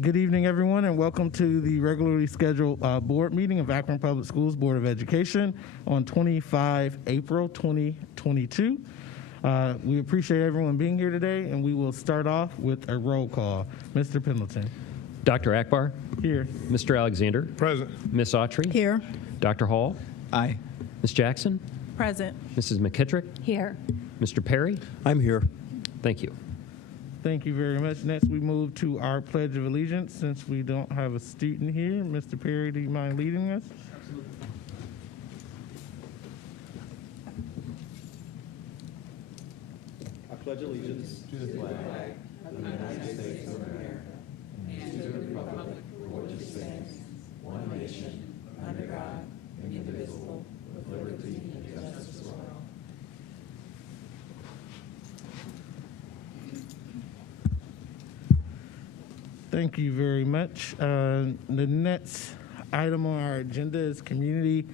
Good evening, everyone, and welcome to the regularly scheduled board meeting of Akron Public Schools Board of Education on 25 April 2022. We appreciate everyone being here today, and we will start off with a roll call. Mr. Pendleton. Dr. Akbar. Here. Mr. Alexander. Present. Ms. Autry. Here. Dr. Hall. Aye. Ms. Jackson. Present. Mrs. McKittrick. Here. Mr. Perry. I'm here. Thank you. Thank you very much. Next, we move to our Pledge of Allegiance. Since we don't have a student here, Mr. Perry, do you mind leading us? Absolutely. I pledge allegiance to the flag of the United States of America and to the republic for which it stands, one nation, under God, indivisible, with liberty and justice for all. Thank you very much. The next item on our agenda is community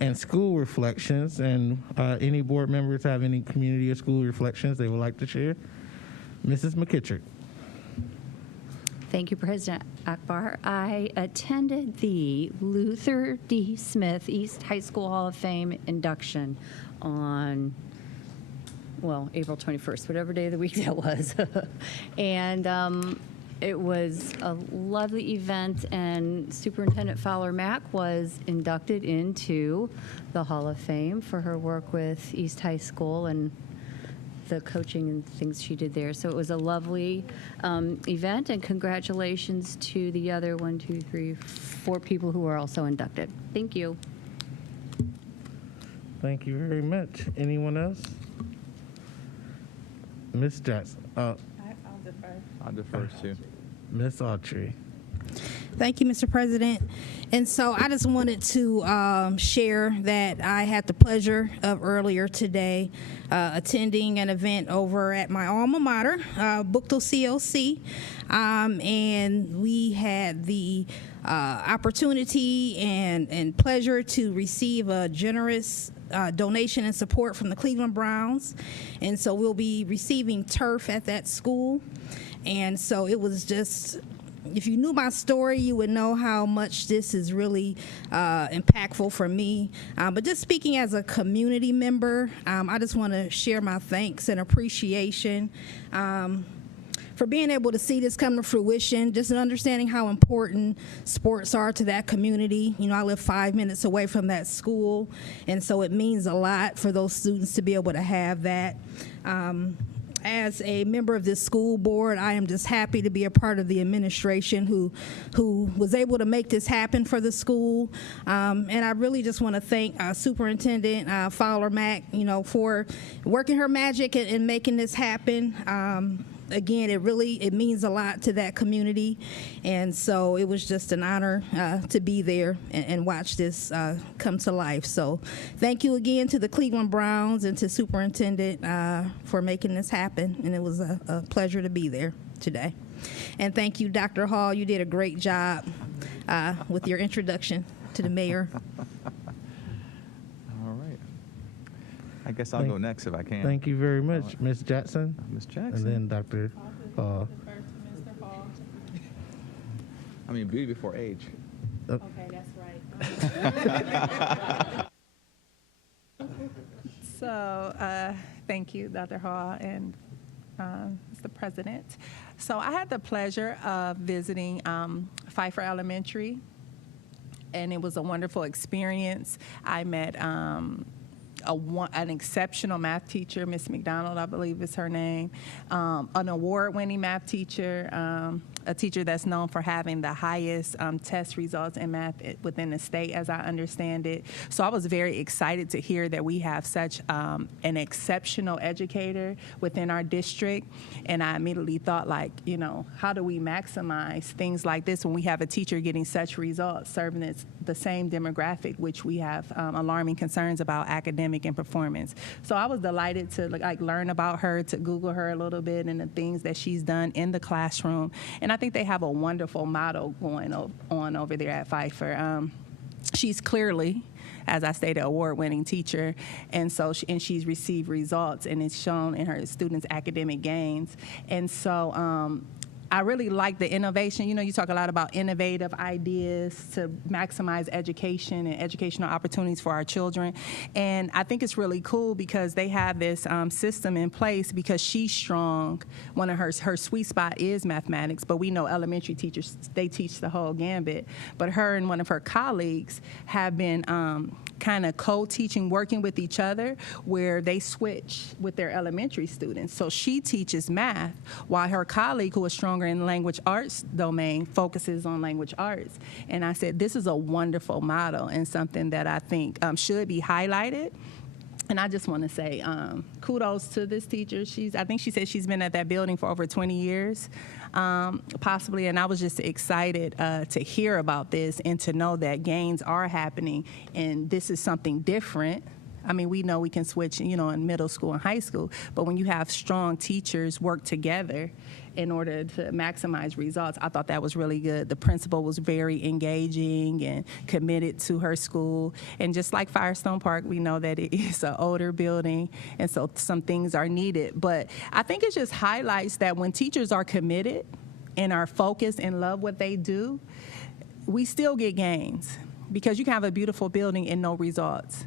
and school reflections. And any board members have any community or school reflections they would like to share? Mrs. McKittrick. Thank you, President Akbar. I attended the Luther D. Smith East High School Hall of Fame induction on, well, April 21st, whatever day of the week that was. And it was a lovely event, and Superintendent Fowler Mack was inducted into the Hall of Fame for her work with East High School and the coaching and things she did there. So it was a lovely event, and congratulations to the other 4 people who were also inducted. Thank you. Thank you very much. Anyone else? Ms. Jackson. I'll defer to. Ms. Autry. Thank you, Mr. President. And so I just wanted to share that I had the pleasure of earlier today attending an event over at my alma mater, Bookto COC, and we had the opportunity and pleasure to receive a generous donation and support from the Cleveland Browns. And so we'll be receiving turf at that school. And so it was just, if you knew my story, you would know how much this is really impactful for me. But just speaking as a community member, I just want to share my thanks and appreciation for being able to see this come to fruition, just understanding how important sports are to that community. You know, I live 5 minutes away from that school, and so it means a lot for those students to be able to have that. As a member of this school board, I am just happy to be a part of the administration who was able to make this happen for the school. And I really just want to thank Superintendent Fowler Mack, you know, for working her magic and making this happen. Again, it means a lot to that community, and so it was just an honor to be there and watch this come to life. So thank you again to the Cleveland Browns and to Superintendent for making this happen, and it was a pleasure to be there today. And thank you, Dr. Hall. You did a great job with your introduction to the mayor. I guess I'll go next if I can. Thank you very much, Ms. Jackson. Ms. Jackson. And then Dr. Hall. I mean, beauty before age. Okay, that's right. So, thank you, Dr. Hall and Mr. President. So I had the pleasure of visiting Pfeiffer Elementary, and it was a wonderful experience. I met an exceptional math teacher, Miss McDonald, I believe is her name, an award-winning math teacher, a teacher that's known for having the highest test results in math within the state, as I understand it. So I was very excited to hear that we have such an exceptional educator within our district. And I immediately thought, like, you know, how do we maximize things like this when we have a teacher getting such results, serving the same demographic, which we have alarming concerns about academic and performance. So I was delighted to learn about her, to Google her a little bit and the things that she's done in the classroom. And I think they have a wonderful model going on over there at Pfeiffer. She's clearly, as I stated, award-winning teacher, and so she's received results, and it's shown in her students' academic gains. And so I really like the innovation. You know, you talk a lot about innovative ideas to maximize education and educational opportunities for our children. And I think it's really cool because they have this system in place because she's strong. One of her sweet spot is mathematics, but we know elementary teachers, they teach the whole gambit. But her and one of her colleagues have been kind of co-teaching, working with each other, where they switch with their elementary students. So she teaches math, while her colleague, who is stronger in the language arts domain, focuses on language arts. And I said, this is a wonderful model and something that I think should be highlighted. And I just want to say kudos to this teacher. I think she said she's been at that building for over 20 years, possibly. And I was just excited to hear about this and to know that gains are happening. And this is something different. I mean, we know we can switch, you know, in middle school and high school. But when you have strong teachers work together in order to maximize results, I thought that was really good. The principal was very engaging and committed to her school. And just like Firestone Park, we know that it is an older building, and so some things are needed. But I think it just highlights that when teachers are committed and are focused and love what they do, we still get gains, because you can have a beautiful building and no results.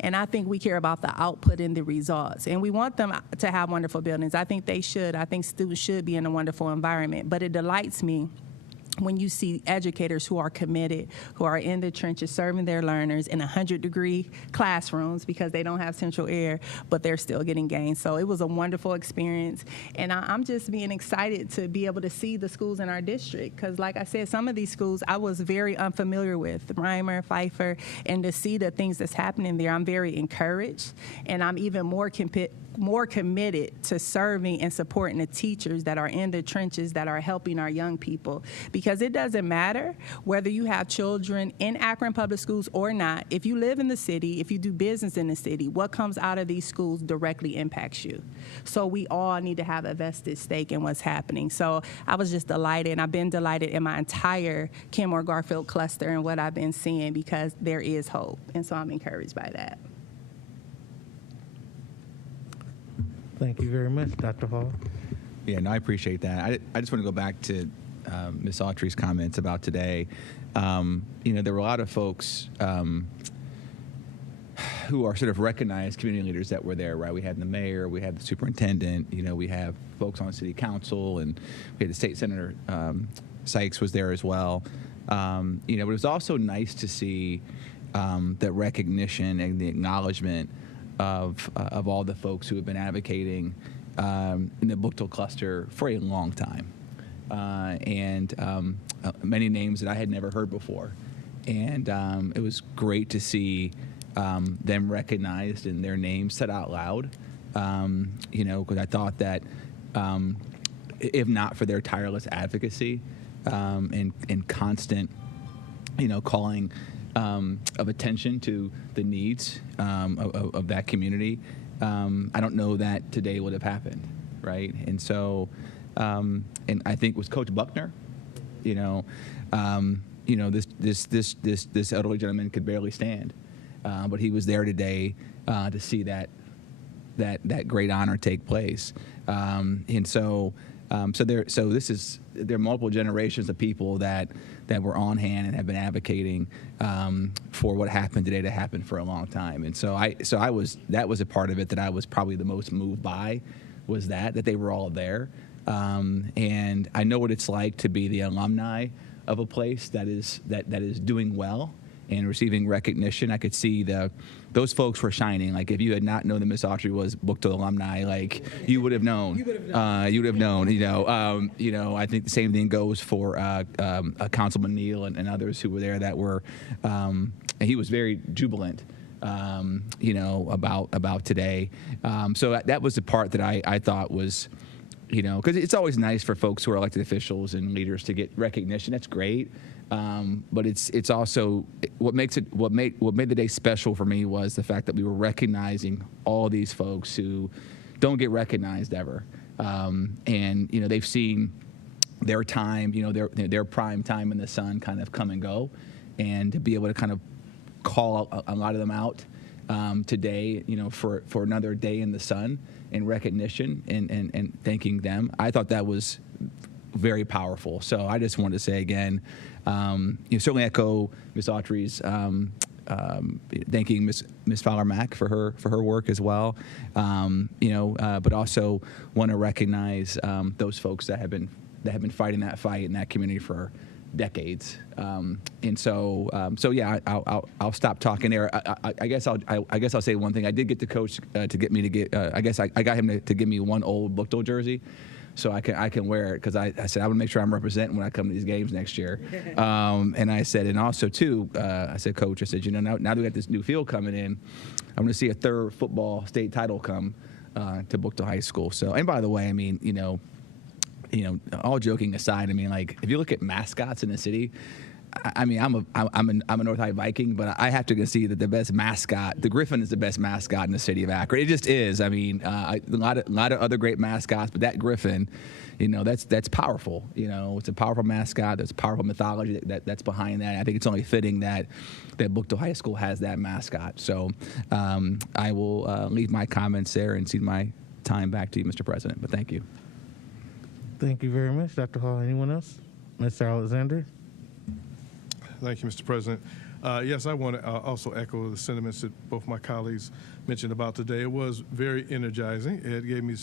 And I think we care about the output and the results. And we want them to have wonderful buildings. I think they should. I think students should be in a wonderful environment. But it delights me when you see educators who are committed, who are in the trenches serving their learners in 100-degree classrooms because they don't have central air, but they're still getting gains. So it was a wonderful experience. And I'm just being excited to be able to see the schools in our district, because like I said, some of these schools I was very unfamiliar with, Reimer, Pfeiffer, and to see the things that's happening there, I'm very encouraged. And I'm even more committed to serving and supporting the teachers that are in the trenches that are helping our young people. Because it doesn't matter whether you have children in Akron Public Schools or not. If you live in the city, if you do business in the city, what comes out of these schools directly impacts you. So we all need to have a vested stake in what's happening. So I was just delighted, and I've been delighted in my entire Kenmore Garfield cluster and what I've been seeing, because there is hope. And so I'm encouraged by that. Thank you very much, Dr. Hall. Yeah, no, I appreciate that. I just want to go back to Ms. Autry's comments about today. You know, there were a lot of folks who are sort of recognized community leaders that were there, right? We had the mayor, we had the superintendent, you know, we have folks on city council, and we had the state senator, Sykes was there as well. You know, but it was also nice to see the recognition and the acknowledgement of all the folks who have been advocating in the Booktold cluster for a long time. And many names that I had never heard before. And it was great to see them recognized and their names said out loud, you know, because I thought that if not for their tireless advocacy and constant, you know, calling of attention to the needs of that community, I don't know that today would have happened, right? And so, and I think with Coach Buckner, you know, this elderly gentleman could barely stand, but he was there today to see that great honor take place, and so there are multiple generations of people that were on hand and have been advocating for what happened today to happen for a long time. And that was a part of it that I was probably the most moved by, was that they were all there. And I know what it's like to be the alumni of a place that is doing well and receiving recognition. I could see those folks were shining. Like, if you had not known that Miss Autry was Booktold alumni, like, you would have known. You would have known. You know, I think the same thing goes for Councilman Neal and others who were there that were. And he was very jubilant, you know, about today. So that was the part that I thought was, you know, because it's always nice for folks who are elected officials and leaders to get recognition. That's great. But it's also what made the day special for me was the fact that we were recognizing all these folks who don't get recognized ever, and you know, they've seen their time, you know, their prime time in the sun kind of come and go, and to be able to kind of call a lot of them out today, you know, for another day in the sun in recognition and thanking them. I thought that was very powerful. So I just wanted to say again, certainly echo Ms. Autry's thanking Ms. Fowler-Mack for her work as well. But also want to recognize those folks that have been fighting that fight in that community for decades. Yeah, I'll stop talking there. I guess I'll say one thing. I did get the coach I got him to give me one old Bookdale jersey, so I can wear it, because I said I want to make sure I'm representing when I come to these games next year. And I said, and also too, I said, Coach, I said, now that we got this new field coming in, I'm going to see a third football state title come to Bookdale High School. So, and by the way, I mean, all joking aside, I mean, like, if you look at mascots in the city, I mean, I'm a North High Viking, but I have to see that the best mascot, the Griffin, is the best mascot in the city of Akron. It just is. I mean, a lot of other great mascots, but that Griffin, that's powerful. It's a powerful mascot. There's powerful mythology that's behind that. I think it's only fitting that Bookdale High School has that mascot. So I will leave my comments there and cede my time back to you, Mr. President. But thank you. Thank you very much, Dr. Hall. Anyone else? Mr. Alexander? Thank you, Mr. President. Yes, I want to also echo the sentiments that both my colleagues mentioned about today. It was very energizing. It gave me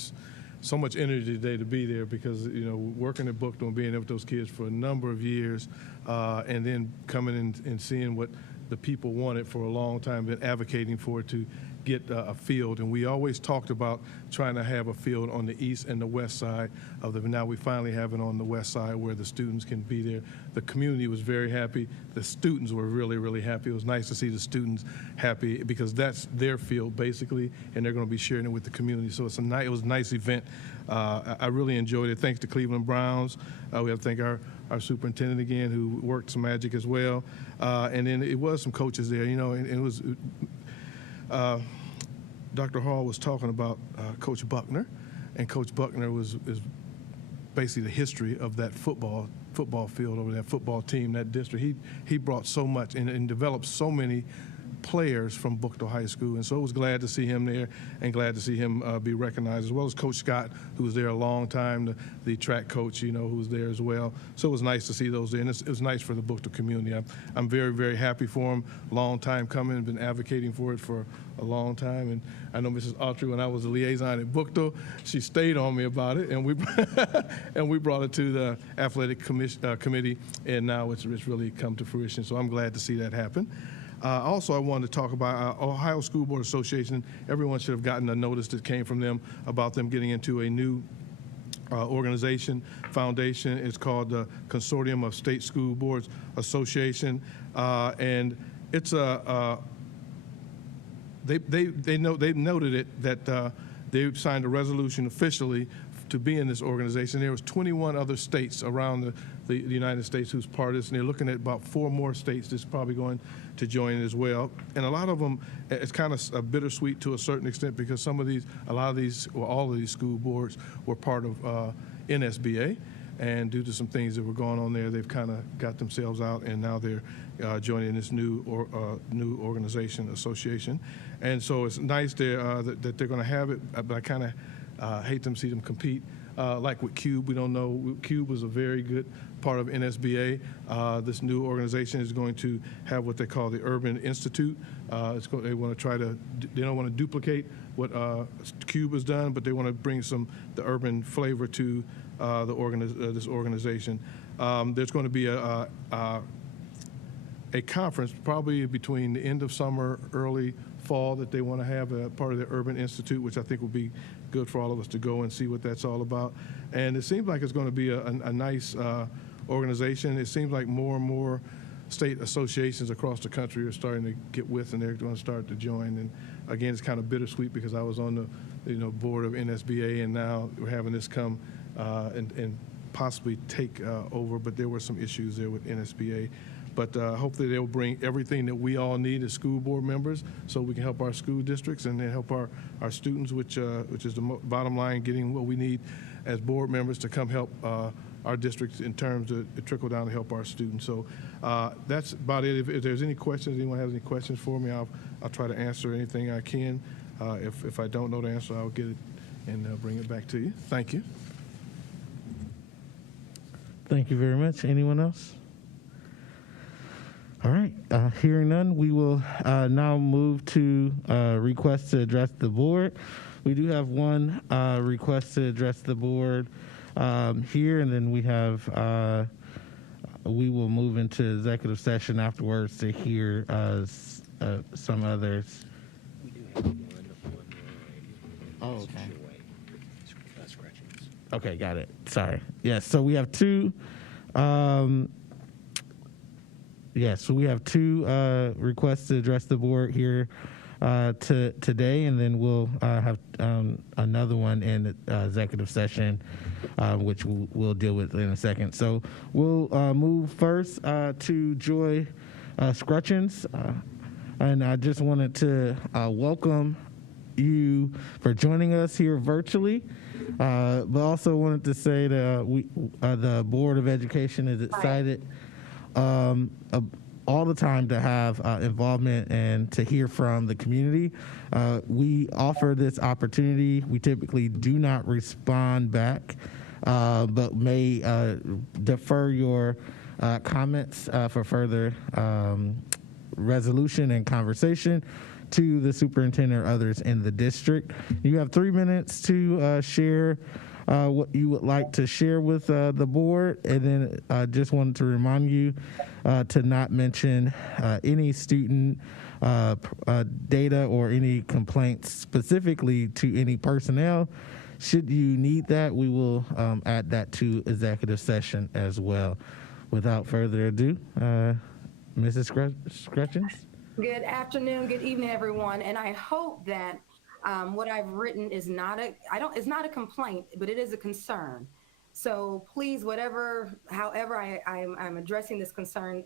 so much energy today to be there, because, working at Bookdale and being there with those kids for a number of years, and then coming in and seeing what the people wanted for a long time, been advocating for it, to get a field. And we always talked about trying to have a field on the east and the west side of the, now we finally have it on the west side where the students can be there. The community was very happy. The students were really, really happy. It was nice to see the students happy, because that's their field basically, and they're going to be sharing it with the community. So it was a nice event. I really enjoyed it. Thanks to Cleveland Browns. We have to thank our superintendent again, who worked some magic as well. And then it was some coaches there, and it was, Dr. Hall was talking about Coach Buckner, and Coach Buckner is basically the history of that football field over that football team, that district. He brought so much and developed so many players from Bookdale High School, and so I was glad to see him there, and glad to see him be recognized, as well as Coach Scott, who was there a long time, the track coach, who was there as well. So it was nice to see those there, and it was nice for the Bookdale community. I'm very, very happy for him. Long time coming, been advocating for it for a long time, and I know Mrs. Autry, when I was a liaison at Bookdale, she stayed on me about it, and we brought it to the athletic committee, and now it's really come to fruition. So I'm glad to see that happen. Also, I wanted to talk about Ohio School Board Association. Everyone should have gotten a notice that came from them about them getting into a new foundation. It's called the Consortium of State School Boards Association, and it's they noted it that they signed a resolution officially to be in this organization. There was 21 other states around the United States who's part of this, and they're looking at about 4 more states that's probably going to join as well. And a lot of them, it's kind of bittersweet to a certain extent, because all of these school boards were part of NSBA, and due to some things that were going on there, they've kind of got themselves out, and now they're joining this new association. And so it's nice that they're going to have it, but I kind of hate them see them compete. Like with CUBE, we don't know. CUBE was a very good part of NSBA. This new organization is going to have what they call the Urban Institute. They want to they don't want to duplicate what CUBE has done, but they want to bring the urban flavor to this organization. There's going to be a conference probably between the end of summer, early fall, that they want to have a part of the Urban Institute, which I think will be good for all of us to go and see what that's all about. And it seems like it's going to be a nice organization. It seems like more and more state associations across the country are starting to get with, and they're going to start to join. And again, it's kind of bittersweet, because I was on the board of NSBA, and now we're having this come and possibly take over. But there were some issues there with NSBA. But hopefully they'll bring everything that we all need as school board members, so we can help our school districts and then help our students, which is the bottom line, getting what we need as board members to come help our districts in terms of trickle down to help our students. So that's about it. If there's any questions, anyone has any questions for me, I'll try to answer anything I can. If I don't know the answer, I'll get it and bring it back to you. Thank you. Thank you very much. Anyone else? All right. Hearing none, we will now move to request to address the board. We do have one request to address the board here, and then we will move into executive session afterwards to hear some others. Oh, okay. Okay, got it. Sorry. Yes, so we have two. So we have two requests to address the board here today, and then we'll have another one in executive session, which we'll deal with in a second. So we'll move first to Joy Scrutchins, and I just wanted to welcome you for joining us here virtually, but also wanted to say that the Board of Education is excited all the time to have involvement and to hear from the community. We offer this opportunity. We typically do not respond back, but may defer your comments for further resolution and conversation to the superintendent or others in the district. You have 3 minutes to share what you would like to share with the board, and then I just wanted to remind you to not mention any student data or any complaints specifically to any personnel. Should you need that, we will add that to executive session as well. Without further ado, Mrs. Scrutchins. Good afternoon, good evening, everyone, and I hope that what I've written is not it's not a complaint, but it is a concern. So please, however I'm addressing this concern,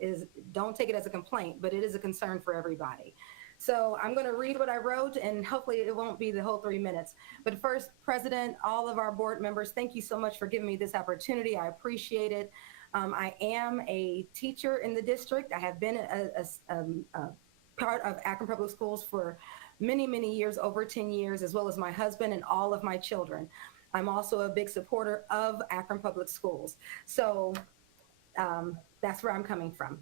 don't take it as a complaint, but it is a concern for everybody. So I'm going to read what I wrote, and hopefully it won't be the whole 3 minutes. But first, President, all of our board members, thank you so much for giving me this opportunity. I appreciate it. I am a teacher in the district. I have been a part of Akron Public Schools for many, many years, over 10 years, as well as my husband and all of my children. I'm also a big supporter of Akron Public Schools. So that's where I'm coming from.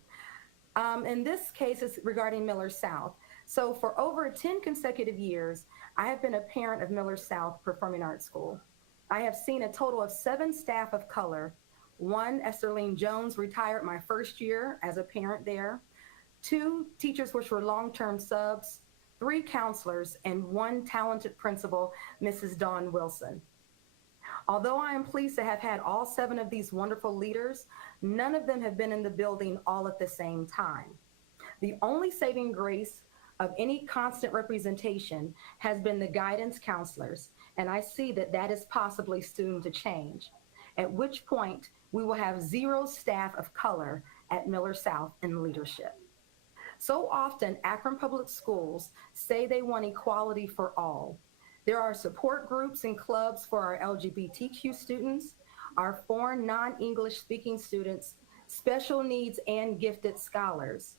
In this case, it's regarding Miller South. So for over 10 consecutive years, I have been a parent of Miller South Performing Arts School. I have seen a total of 7 staff of color. 1, Estherline Jones, retired my first year as a parent there. 2 teachers which were long-term subs, 3 counselors, and 1 talented principal, Mrs. Dawn Wilson. Although I am pleased to have had all 7 of these wonderful leaders, none of them have been in the building all at the same time. The only saving grace of any constant representation has been the guidance counselors, and I see that that is possibly soon to change, at which point we will have 0 staff of color at Miller South in leadership. So often, Akron Public Schools say they want equality for all. There are support groups and clubs for our LGBTQ students, our foreign non-English speaking students, special needs, and gifted scholars.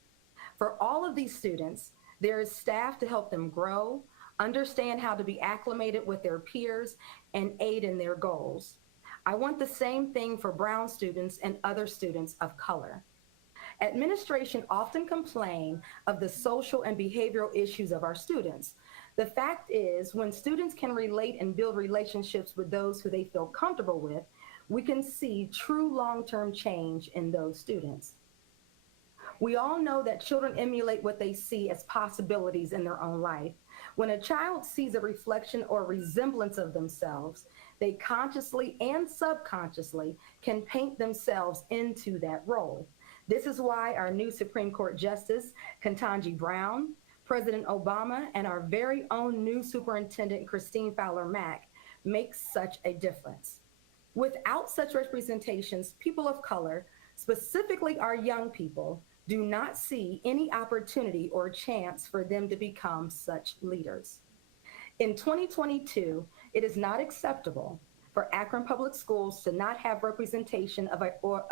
For all of these students, there is staff to help them grow, understand how to be acclimated with their peers, and aid in their goals. I want the same thing for brown students and other students of color. Administration often complain of the social and behavioral issues of our students. The fact is, when students can relate and build relationships with those who they feel comfortable with, we can see true long-term change in those students. We all know that children emulate what they see as possibilities in their own life. When a child sees a reflection or resemblance of themselves, they consciously and subconsciously can paint themselves into that role. This is why our new Supreme Court Justice, Ketanji Brown, President Obama, and our very own new Superintendent, Christine Fowler-Mack, makes such a difference. Without such representations, people of color, specifically our young people, do not see any opportunity or chance for them to become such leaders. In 2022, it is not acceptable for Akron Public Schools to not have representation of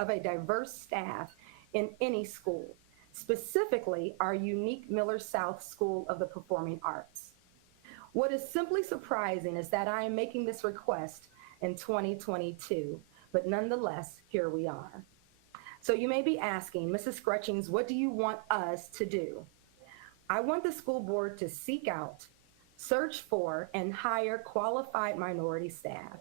a diverse staff in any school, specifically our unique Miller South School of the Performing Arts. What is simply surprising is that I am making this request in 2022, but nonetheless, here we are. So you may be asking, Mrs. Scrutchings, what do you want us to do? I want the school board to seek out, search for, and hire qualified minority staff.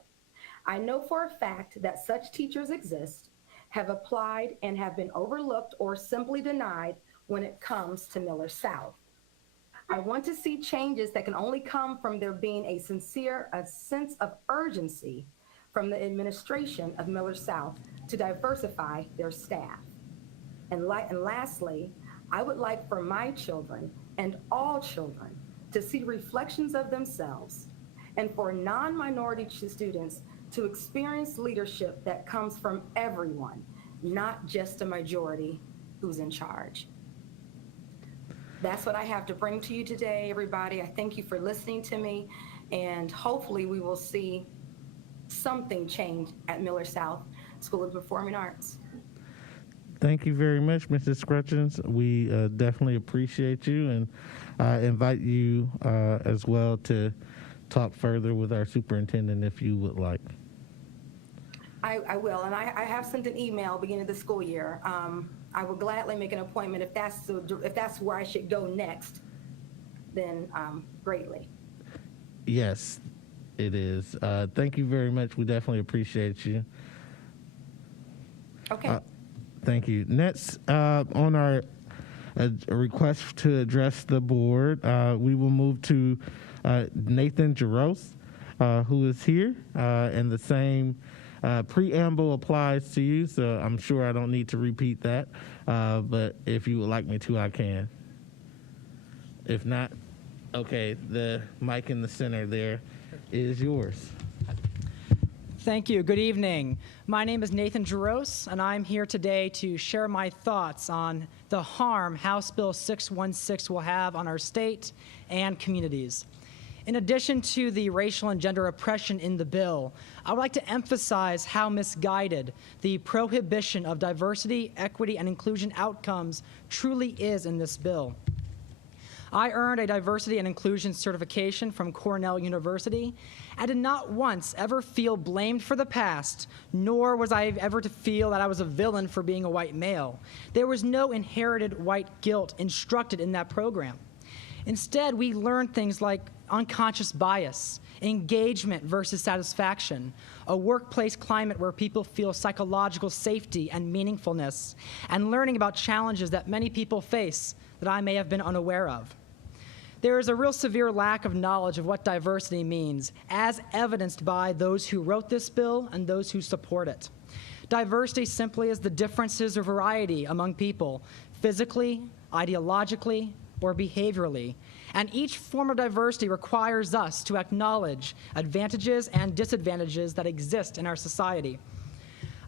I know for a fact that such teachers exist, have applied, and have been overlooked or simply denied when it comes to Miller South. I want to see changes that can only come from there being a sense of urgency from the administration of Miller South to diversify their staff. And lastly, I would like for my children and all children to see reflections of themselves, and for non-minority students to experience leadership that comes from everyone, not just a majority who's in charge. That's what I have to bring to you today, everybody. I thank you for listening to me, and hopefully we will see something change at Miller South School of Performing Arts. Thank you very much, Mrs. Scrutchins. We definitely appreciate you, and invite you as well to talk further with our superintendent if you would like. I will, and I have sent an email beginning of the school year. I will gladly make an appointment if that's where I should go next, then greatly. Yes, it is. Thank you very much. We definitely appreciate you. Okay. Thank you. Next, on our request to address the board, we will move to Nathan Jaros, who is here, and the same preamble applies to you, so I'm sure I don't need to repeat that, but if you would like me to, I can. If not, okay, the mic in the center there is yours. Thank you. Good evening. My name is Nathan Jaros, and I'm here today to share my thoughts on the harm House Bill 616 will have on our state and communities. In addition to the racial and gender oppression in the bill, I would like to emphasize how misguided the prohibition of diversity, equity, and inclusion outcomes truly is in this bill. I earned a diversity and inclusion certification from Cornell University and did not once ever feel blamed for the past, nor was I ever to feel that I was a villain for being a white male. There was no inherited white guilt instructed in that program. Instead, we learned things like unconscious bias, engagement versus satisfaction, a workplace climate where people feel psychological safety and meaningfulness, and learning about challenges that many people face that I may have been unaware of. There is a real severe lack of knowledge of what diversity means, as evidenced by those who wrote this bill and those who support it. Diversity simply is the differences or variety among people, physically, ideologically, or behaviorally. And each form of diversity requires us to acknowledge advantages and disadvantages that exist in our society.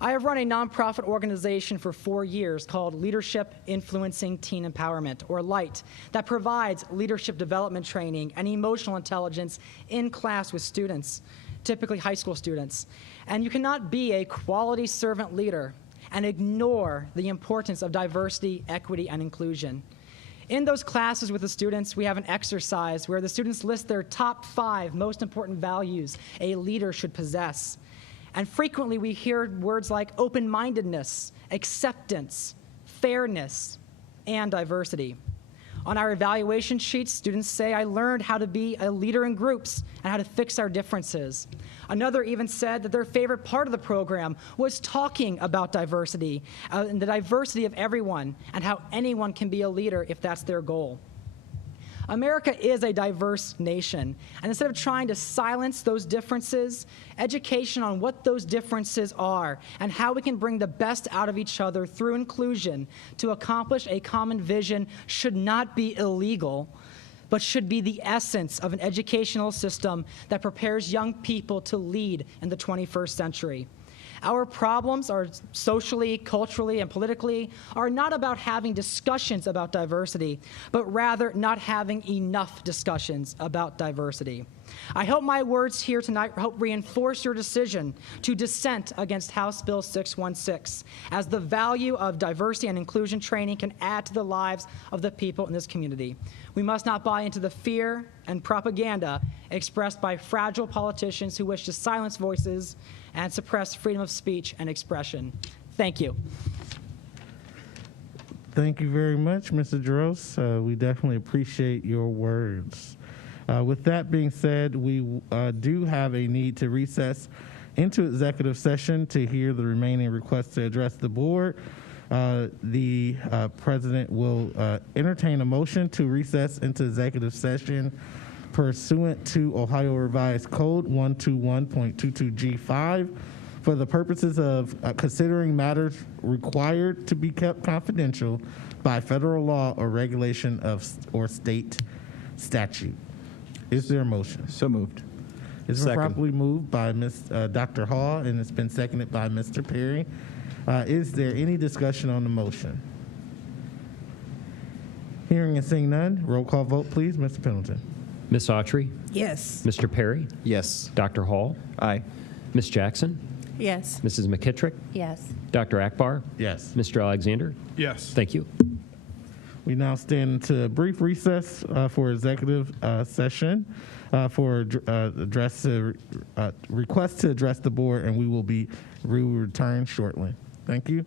I have run a nonprofit organization for 4 years called Leadership Influencing Teen Empowerment, or LIGHT, that provides leadership development training and emotional intelligence in class with students, typically high school students. And you cannot be a quality servant leader and ignore the importance of diversity, equity, and inclusion. In those classes with the students, we have an exercise where the students list their top 5 most important values a leader should possess. And frequently we hear words like open-mindedness, acceptance, fairness, and diversity. On our evaluation sheets, students say, I learned how to be a leader in groups and how to fix our differences. Another even said that their favorite part of the program was talking about diversity, and the diversity of everyone, and how anyone can be a leader if that's their goal. America is a diverse nation, and instead of trying to silence those differences, education on what those differences are and how we can bring the best out of each other through inclusion to accomplish a common vision should not be illegal, but should be the essence of an educational system that prepares young people to lead in the 21st century. Our problems are socially, culturally, and politically are not about having discussions about diversity, but rather not having enough discussions about diversity. I hope my words here tonight help reinforce your decision to dissent against House Bill 616, as the value of diversity and inclusion training can add to the lives of the people in this community. We must not buy into the fear and propaganda expressed by fragile politicians who wish to silence voices and suppress freedom of speech and expression. Thank you. Thank you very much, Mr. Jaros. We definitely appreciate your words. With that being said, we do have a need to recess into executive session to hear the remaining requests to address the board. The president will entertain a motion to recess into executive session pursuant to Ohio Revised Code 121.22G5 for the purposes of considering matters required to be kept confidential by federal law or regulation or state statute. Is there a motion? So moved. It's been Second. properly moved by Dr. Hall, and it's been seconded by Mr. Perry. Is there any discussion on the motion? Hearing and seeing none, roll call vote, please. Mr. Pendleton. Ms. Autry, Yes. Mr. Perry, Yes. Dr. Hall, Aye. Ms. Jackson, Yes. Mrs. McKittrick, Yes. Dr. Akbar, Yes. Mr. Alexander. Yes. Thank you. We now stand into a brief recess for executive session for request to address the board, and we will return shortly. Thank you.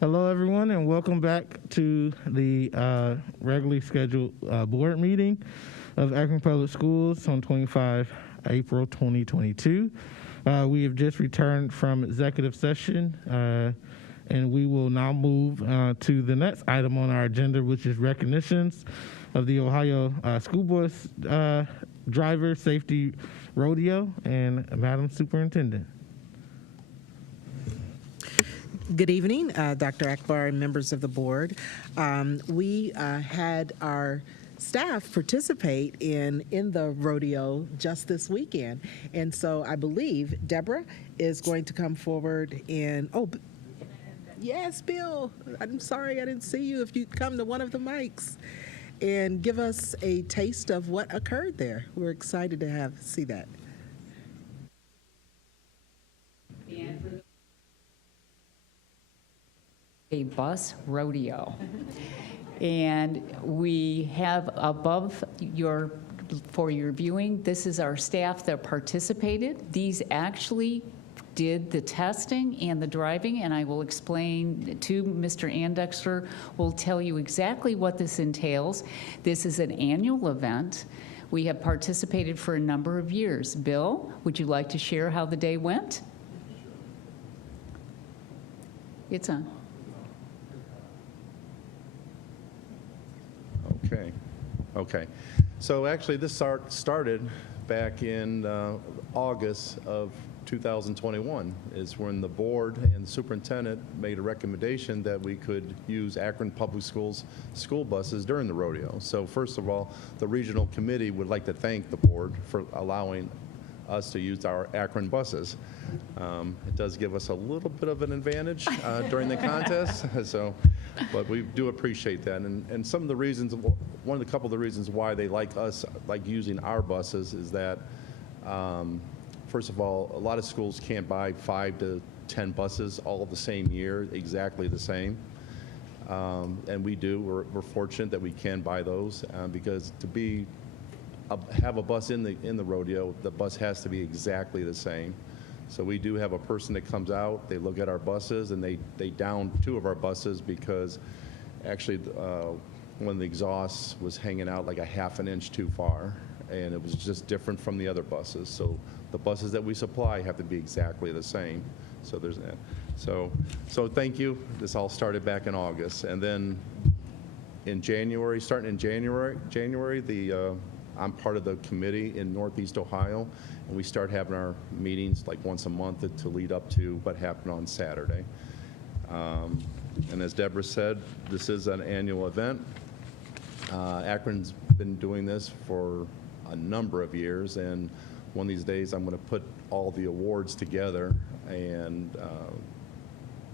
Hello, everyone, and welcome back to the regularly scheduled board meeting of Akron Public Schools on 25 April 2022. We have just returned from executive session, and we will now move to the next item on our agenda, which is recognitions of the Ohio School Bus Driver Safety Rodeo. And Madam Superintendent. Good evening, Dr. Akbar and members of the board. We had our staff participate in the rodeo just this weekend. And so I believe Deborah is going to come forward and, yes, Bill, I'm sorry I didn't see you. If you'd come to one of the mics and give us a taste of what occurred there. We're excited to see that. A bus rodeo. And we have above for your viewing, this is our staff that participated. These actually did the testing and the driving, and I will explain to Mr. Andexter, will tell you exactly what this entails. This is an annual event. We have participated for a number of years. Bill, would you like to share how the day went? It's on. Okay. So actually, this started back in August of 2021 is when the board and the superintendent made a recommendation that we could use Akron Public Schools school buses during the rodeo. So first of all, the regional committee would like to thank the board for allowing us to use our Akron buses. It does give us a little bit of an advantage during the contest, but we do appreciate that. And some of the reasons, couple of the reasons why they like using our buses is that, first of all, a lot of schools can't buy 5 to 10 buses all the same year, exactly the same. And we do. We're fortunate that we can buy those because to have a bus in the rodeo, the bus has to be exactly the same. So we do have a person that comes out, they look at our buses, and they down 2 of our buses because actually one of the exhausts was hanging out like a ½ inch too far, and it was just different from the other buses. So the buses that we supply have to be exactly the same. So there's that. So thank you. This all started back in August, and then in January, starting in January, I'm part of the committee in Northeast Ohio, and we start having our meetings like once a month to lead up to what happened on Saturday. And as Deborah said, this is an annual event. Akron's been doing this for a number of years, and one of these days I'm going to put all the awards together and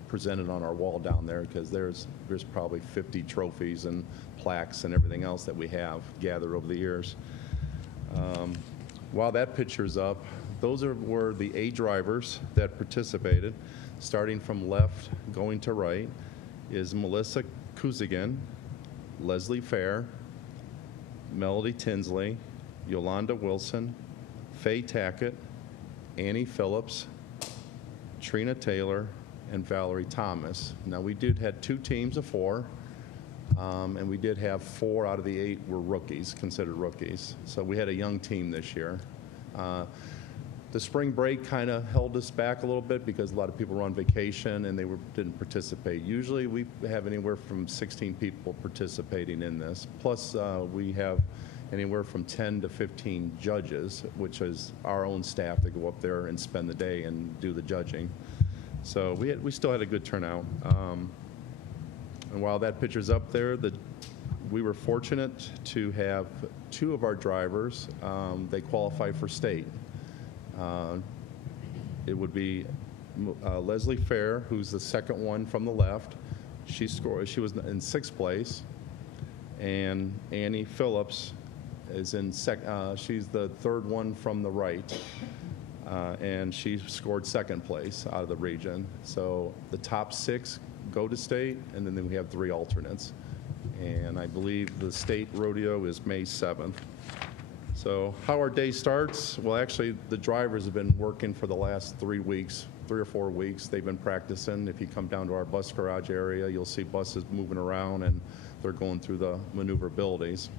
present it on our wall down there, because there's probably 50 trophies and plaques and everything else that we have gathered over the years. While that picture's up, those were the 8 drivers that participated. Starting from left going to right is Melissa Kuzigan, Leslie Fair, Melody Tinsley, Yolanda Wilson, Faye Tackett, Annie Phillips, Trina Taylor, and Valerie Thomas. Now we had 2 teams of 4, and we did have 4 out of the 8 were rookies, considered rookies. So we had a young team this year. The spring break kind of held us back a little bit because a lot of people were on vacation and they didn't participate. Usually we have anywhere from 16 people participating in this. Plus we have anywhere from 10 to 15 judges, which is our own staff that go up there and spend the day and do the judging. So we still had a good turnout. And while that picture's up there, we were fortunate to have 2 of our drivers, they qualify for state. It would be Leslie Fair, who's the second one from the left. She was in 6th place. And Annie Phillips is she's the 3rd one from the right. And she scored 2nd place out of the region. So the top 6 go to state, and then we have 3 alternates. And I believe the state rodeo is May 7th. So how our day starts, well, actually the drivers have been working for the last 3 weeks 3 or 4 weeks. They've been practicing. If you come down to our bus garage area, you'll see buses moving around, and they're going through the maneuverabilities.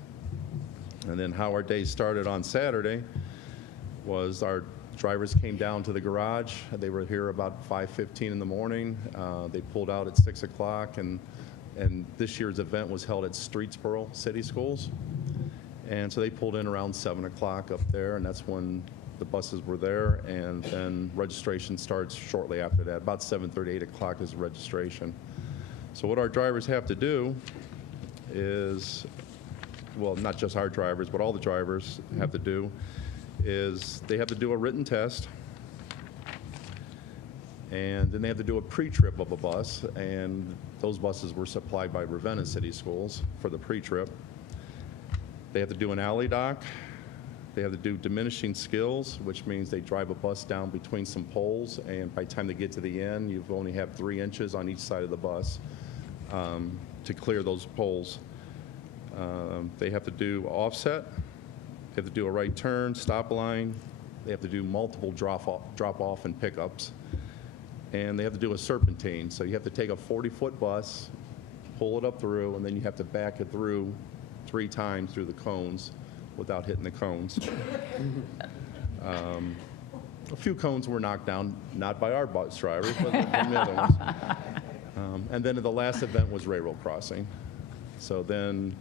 And then how our day started on Saturday was our drivers came down to the garage. They were here about 5:15 in the morning. They pulled out at 6 o'clock, and this year's event was held at Streetsboro City Schools. And so they pulled in around 7 o'clock up there, and that's when the buses were there, and then registration starts shortly after that. About 7:30, 8 o'clock is registration. So what our drivers have to do is, well, not just our drivers, but all the drivers have to do, is they have to do a written test, and then they have to do a pre-trip of a bus, and those buses were supplied by Ravenna City Schools for the pre-trip. They have to do an alley dock. They have to do diminishing skills, which means they drive a bus down between some poles, and by the time they get to the end, you've only have 3 inches on each side of the bus to clear those poles. They have to do offset. They have to do a right turn, stop line. They have to do multiple drop off and pickups. And they have to do a serpentine. So you have to take a 40-foot bus, pull it up through, and then you have to back it through 3 times through the cones without hitting the cones. A few cones were knocked down, not by our bus drivers, but from the other ones. And then the last event was railroad crossing. So then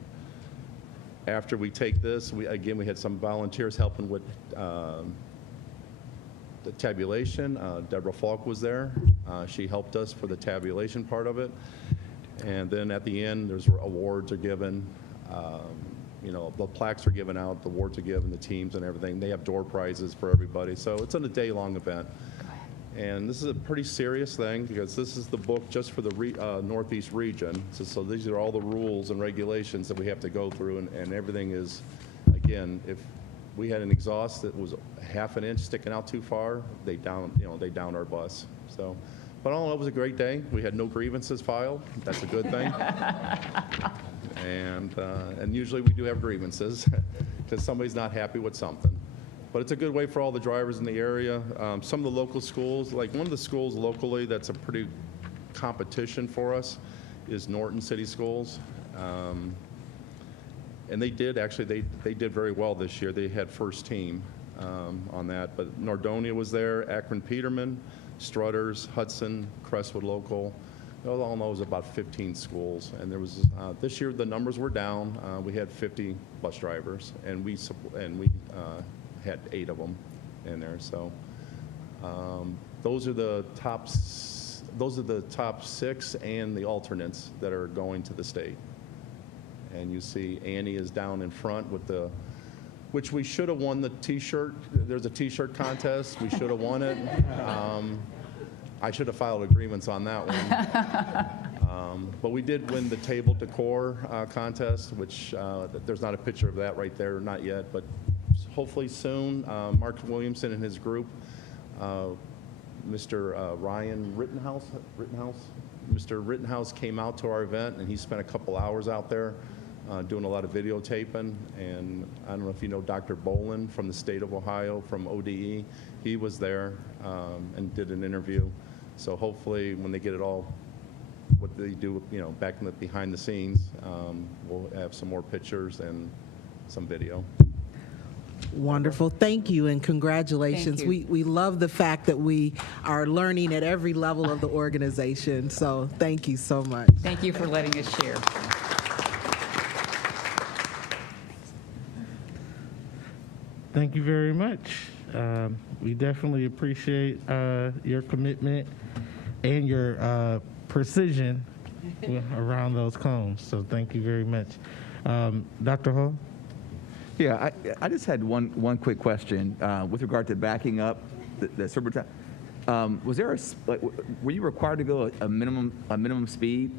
after we take this, we had some volunteers helping with the tabulation. Deborah Falk was there. She helped us for the tabulation part of it. And then at the end, there's awards are given. The plaques are given out, the awards are given, the teams and everything. They have door prizes for everybody. So it's a day-long event. And this is a pretty serious thing because this is the book just for the Northeast region. So these are all the rules and regulations that we have to go through, and everything is, again, if we had an exhaust that was half an inch sticking out too far, they downed our bus. So, but all in all, it was a great day. We had no grievances filed. That's a good thing. And usually we do have grievances because somebody's not happy with something. But it's a good way for all the drivers in the area. Some of the local schools, like one of the schools locally that's a pretty competition for us is Norton City Schools. And they did very well this year. They had first team on that. But Nordonia was there, Akron Peterman, Strutters, Hudson, Crestwood Local. All in all, it was about 15 schools. And there was this year the numbers were down. We had 50 bus drivers, and we had 8 of them in there. So those are the top 6 and the alternates that are going to the state. And you see Annie is down in front with which we should have won the T-shirt. There's a T-shirt contest. We should have won it. I should have filed agreements on that one. But we did win the table decor contest, which there's not a picture of that right there, not yet, but hopefully soon. Mark Williamson and his group, Mr. Ryan Rittenhouse. Mr. Rittenhouse came out to our event, and he spent a couple hours out there doing a lot of videotaping. And I don't know if you know Dr. Bolin from the state of Ohio, from ODE. He was there and did an interview. So hopefully when they get it all, what they do, back in the behind the scenes, we'll have some more pictures and some video. Wonderful. Thank you and congratulations. Thank you. We love the fact that we are learning at every level of the organization. So thank you so much. Thank you for letting us share. Thank you very much. We definitely appreciate your commitment and your precision around those cones. So thank you very much. Dr. Hall? Yeah, I just had one quick question with regard to backing up the superintendent. Was there were you required to go a minimum speed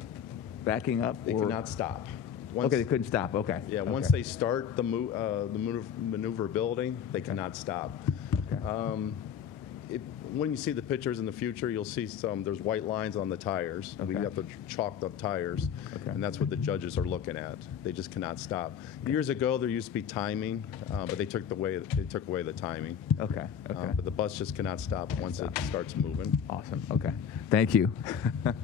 backing up? They could not stop. Okay, they couldn't stop. Okay. Yeah, okay. Once they start the maneuverability, they cannot stop. Okay. when you see the pictures in the future, you'll see there's white lines on the tires. We Okay. have to chalk the tires, Okay. and that's what the judges are looking at. They just cannot stop. Years ago, there used to be timing, but they took away the timing. Okay, okay. But the bus just cannot stop once it starts moving. Awesome, okay. Thank you. All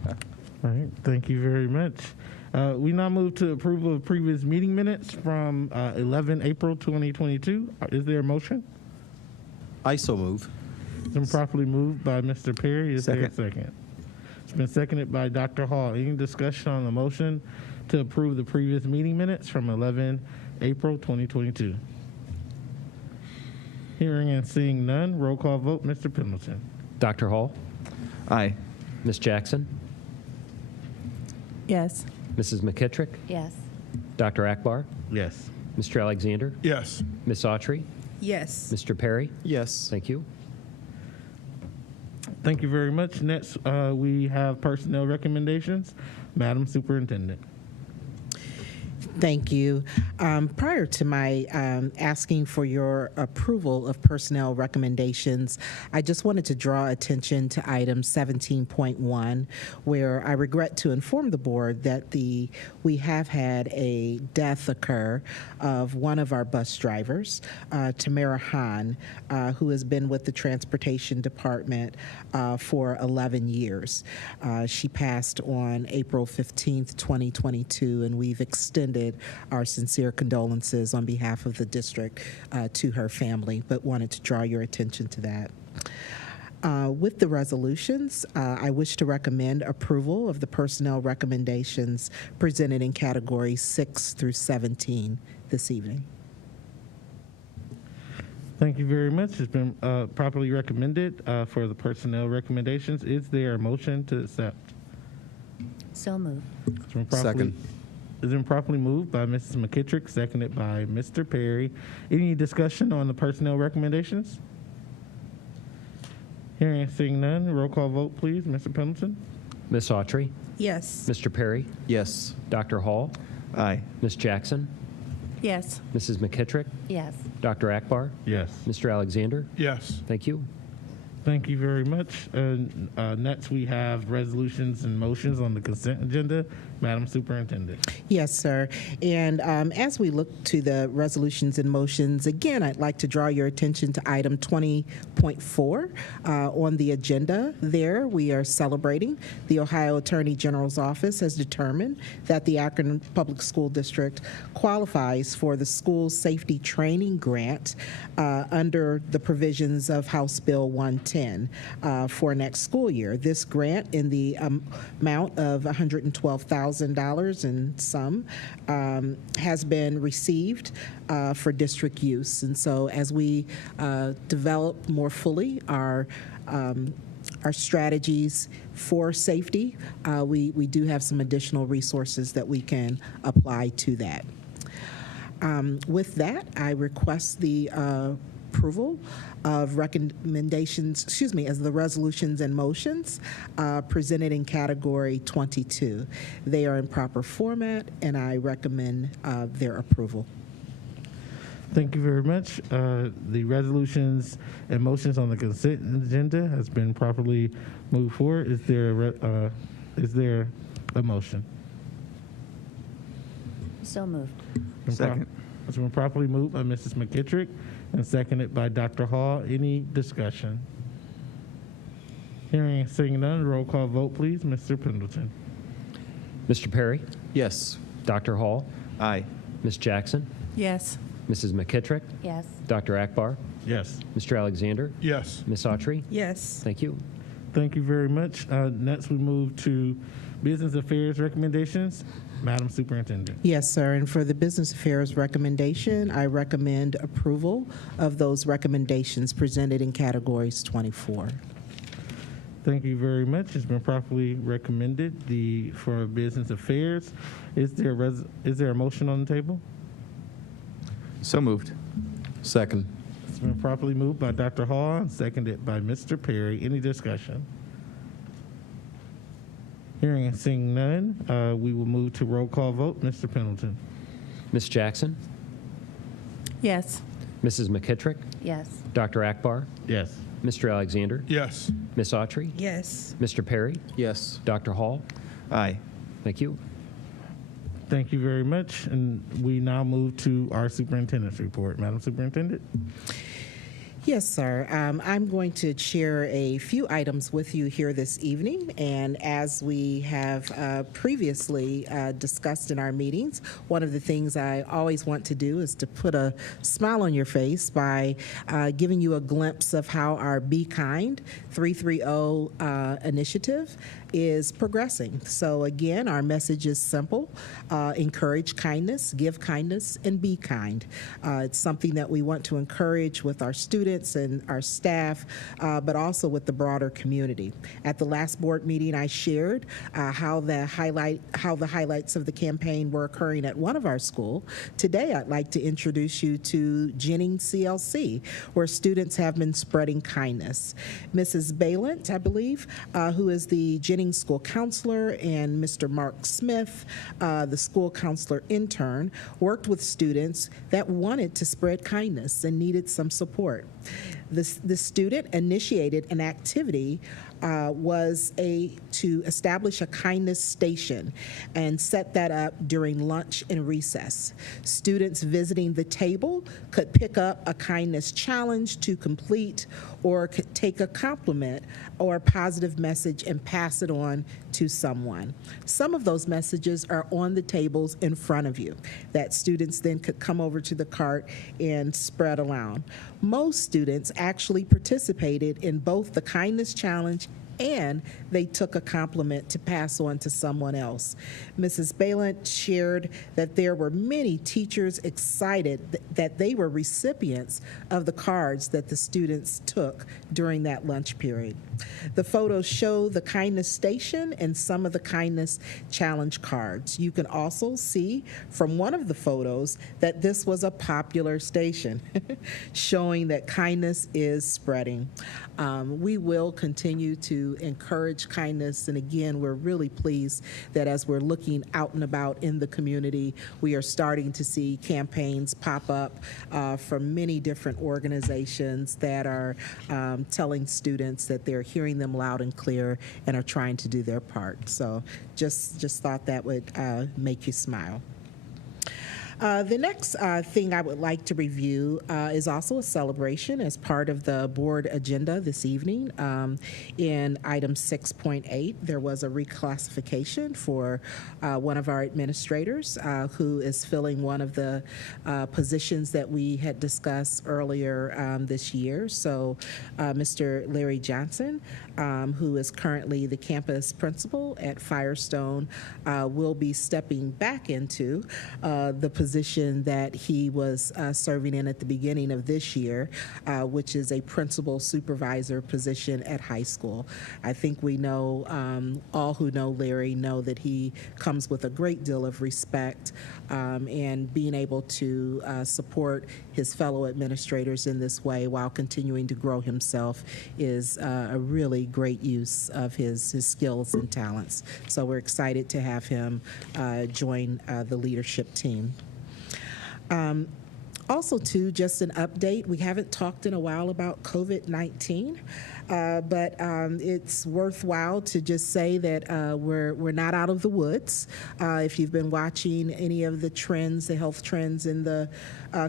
right, thank you very much. We now move to approval of previous meeting minutes from 11 April 2022. Is there a motion? I so move. It's been properly moved by Mr. Perry. Is there a Second. second? It's been seconded by Dr. Hall. Any discussion on the motion to approve the previous meeting minutes from 11 April 2022? Hearing and seeing none, roll call vote, Mr. Pendleton. Dr. Hall, Aye. Ms. Jackson, Yes. Mrs. McKittrick, Yes. Dr. Akbar, Yes. Mr. Alexander, Yes. Ms. Autry, Yes. Mr. Perry. Yes. Thank you. Thank you very much. Next, we have personnel recommendations. Madam Superintendent. Thank you. Prior to my asking for your approval of personnel recommendations, I just wanted to draw attention to item 17.1, where I regret to inform the board that we have had a death occur of one of our bus drivers, Tamara Hahn, who has been with the Transportation Department for 11 years. She passed on April 15th, 2022, and we've extended our sincere condolences on behalf of the district to her family, but wanted to draw your attention to that. With the resolutions, I wish to recommend approval of the personnel recommendations presented in categories 6 through 17 this evening. Thank you very much. It's been properly recommended for the personnel recommendations. Is there a motion to accept? So moved. It's been properly, Second. It's been properly moved by Mrs. McKittrick, seconded by Mr. Perry. Any discussion on the personnel recommendations? Hearing and seeing none, roll call vote, please. Mr. Pendleton? Ms. Autry, Yes. Mr. Perry, Yes. Dr. Hall, Aye. Ms. Jackson, Yes. Mrs. McKittrick, Yes. Dr. Akbar, Yes. Mr. Alexander. Yes. Thank you. Thank you very much. Next, we have resolutions and motions on the consent agenda. Madam Superintendent. Yes, sir. And as we look to the resolutions and motions, again, I'd like to draw your attention to item 20.4 on the agenda. There, we are celebrating the Ohio Attorney General's Office has determined that the Akron Public School District qualifies for the School Safety Training Grant under the provisions of House Bill 110 for next school year. This grant in the amount of $112,000 and some has been received for district use. And so as we develop more fully our strategies for safety, we do have some additional resources that we can apply to that. With that, I request the approval of recommendations, as the resolutions and motions presented in category 22. They are in proper format, and I recommend their approval. Thank you very much. The resolutions and motions on the consent agenda has been properly moved forward. Is there a motion? So moved. Second. It's been properly moved by Mrs. McKittrick and seconded by Dr. Hall. Any discussion? Hearing and seeing none, roll call vote, please. Mr. Pendleton. Mr. Perry, Yes. Dr. Hall, Aye. Ms. Jackson, Yes. Mrs. McKittrick, Yes. Dr. Akbar, Yes. Mr. Alexander, Yes. Ms. Autry. Yes. Thank you. Thank you very much. Next, we move to business affairs recommendations. Madam Superintendent. Yes, sir. And for the business affairs recommendation, I recommend approval of those recommendations presented in categories 24. Thank you very much. It's been properly recommended for business affairs. Is there a motion on the table? So moved. Second. It's been properly moved by Dr. Hall and seconded by Mr. Perry. Any discussion? Hearing and seeing none, we will move to roll call vote. Mr. Pendleton. Ms. Jackson, Yes. Mrs. McKittrick, Yes. Dr. Akbar, Yes. Mr. Alexander, Yes. Ms. Autry, Yes. Mr. Perry, Yes. Dr. Hall. Aye. Thank you. Thank you very much. And we now move to our superintendent's report. Madam Superintendent? Yes, sir. I'm going to share a few items with you here this evening. And as we have previously discussed in our meetings, one of the things I always want to do is to put a smile on your face by giving you a glimpse of how our Be Kind 330 initiative is progressing. So again, our message is simple: encourage kindness, give kindness, and be kind. It's something that we want to encourage with our students and our staff, but also with the broader community. At the last board meeting, I shared how the highlights of the campaign were occurring at one of our schools. Today, I'd like to introduce you to Jennings CLC, where students have been spreading kindness. Mrs. Balant, I believe, who is the Jennings school counselor, and Mr. Mark Smith, the school counselor intern, worked with students that wanted to spread kindness and needed some support. The student initiated an activity to establish a kindness station and set that up during lunch and recess. Students visiting the table could pick up a kindness challenge to complete, or could take a compliment or a positive message and pass it on to someone. Some of those messages are on the tables in front of you that students then could come over to the cart and spread around. Most students actually participated in both the kindness challenge and they took a compliment to pass on to someone else. Mrs. Balant shared that there were many teachers excited that they were recipients of the cards that the students took during that lunch period. The photos show the kindness station and some of the kindness challenge cards. You can also see from one of the photos that this was a popular station, showing that kindness is spreading. We will continue to encourage kindness, and again, we're really pleased that as we're looking out and about in the community, we are starting to see campaigns pop up from many different organizations that are telling students that they're hearing them loud and clear and are trying to do their part. So just thought that would make you smile. The next thing I would like to review is also a celebration as part of the board agenda this evening. In item 6.8, there was a reclassification for one of our administrators who is filling one of the positions that we had discussed earlier this year. So Mr. Larry Johnson, who is currently the campus principal at Firestone, will be stepping back into the position that he was serving in at the beginning of this year, which is a principal supervisor position at high school. I think we know, all who know Larry know that he comes with a great deal of respect, and being able to support his fellow administrators in this way while continuing to grow himself is a really great use of his skills and talents. So we're excited to have him join the leadership team. Also, too, just an update. We haven't talked in a while about COVID-19, but it's worthwhile to just say that we're not out of the woods. If you've been watching any of the trends, the health trends in the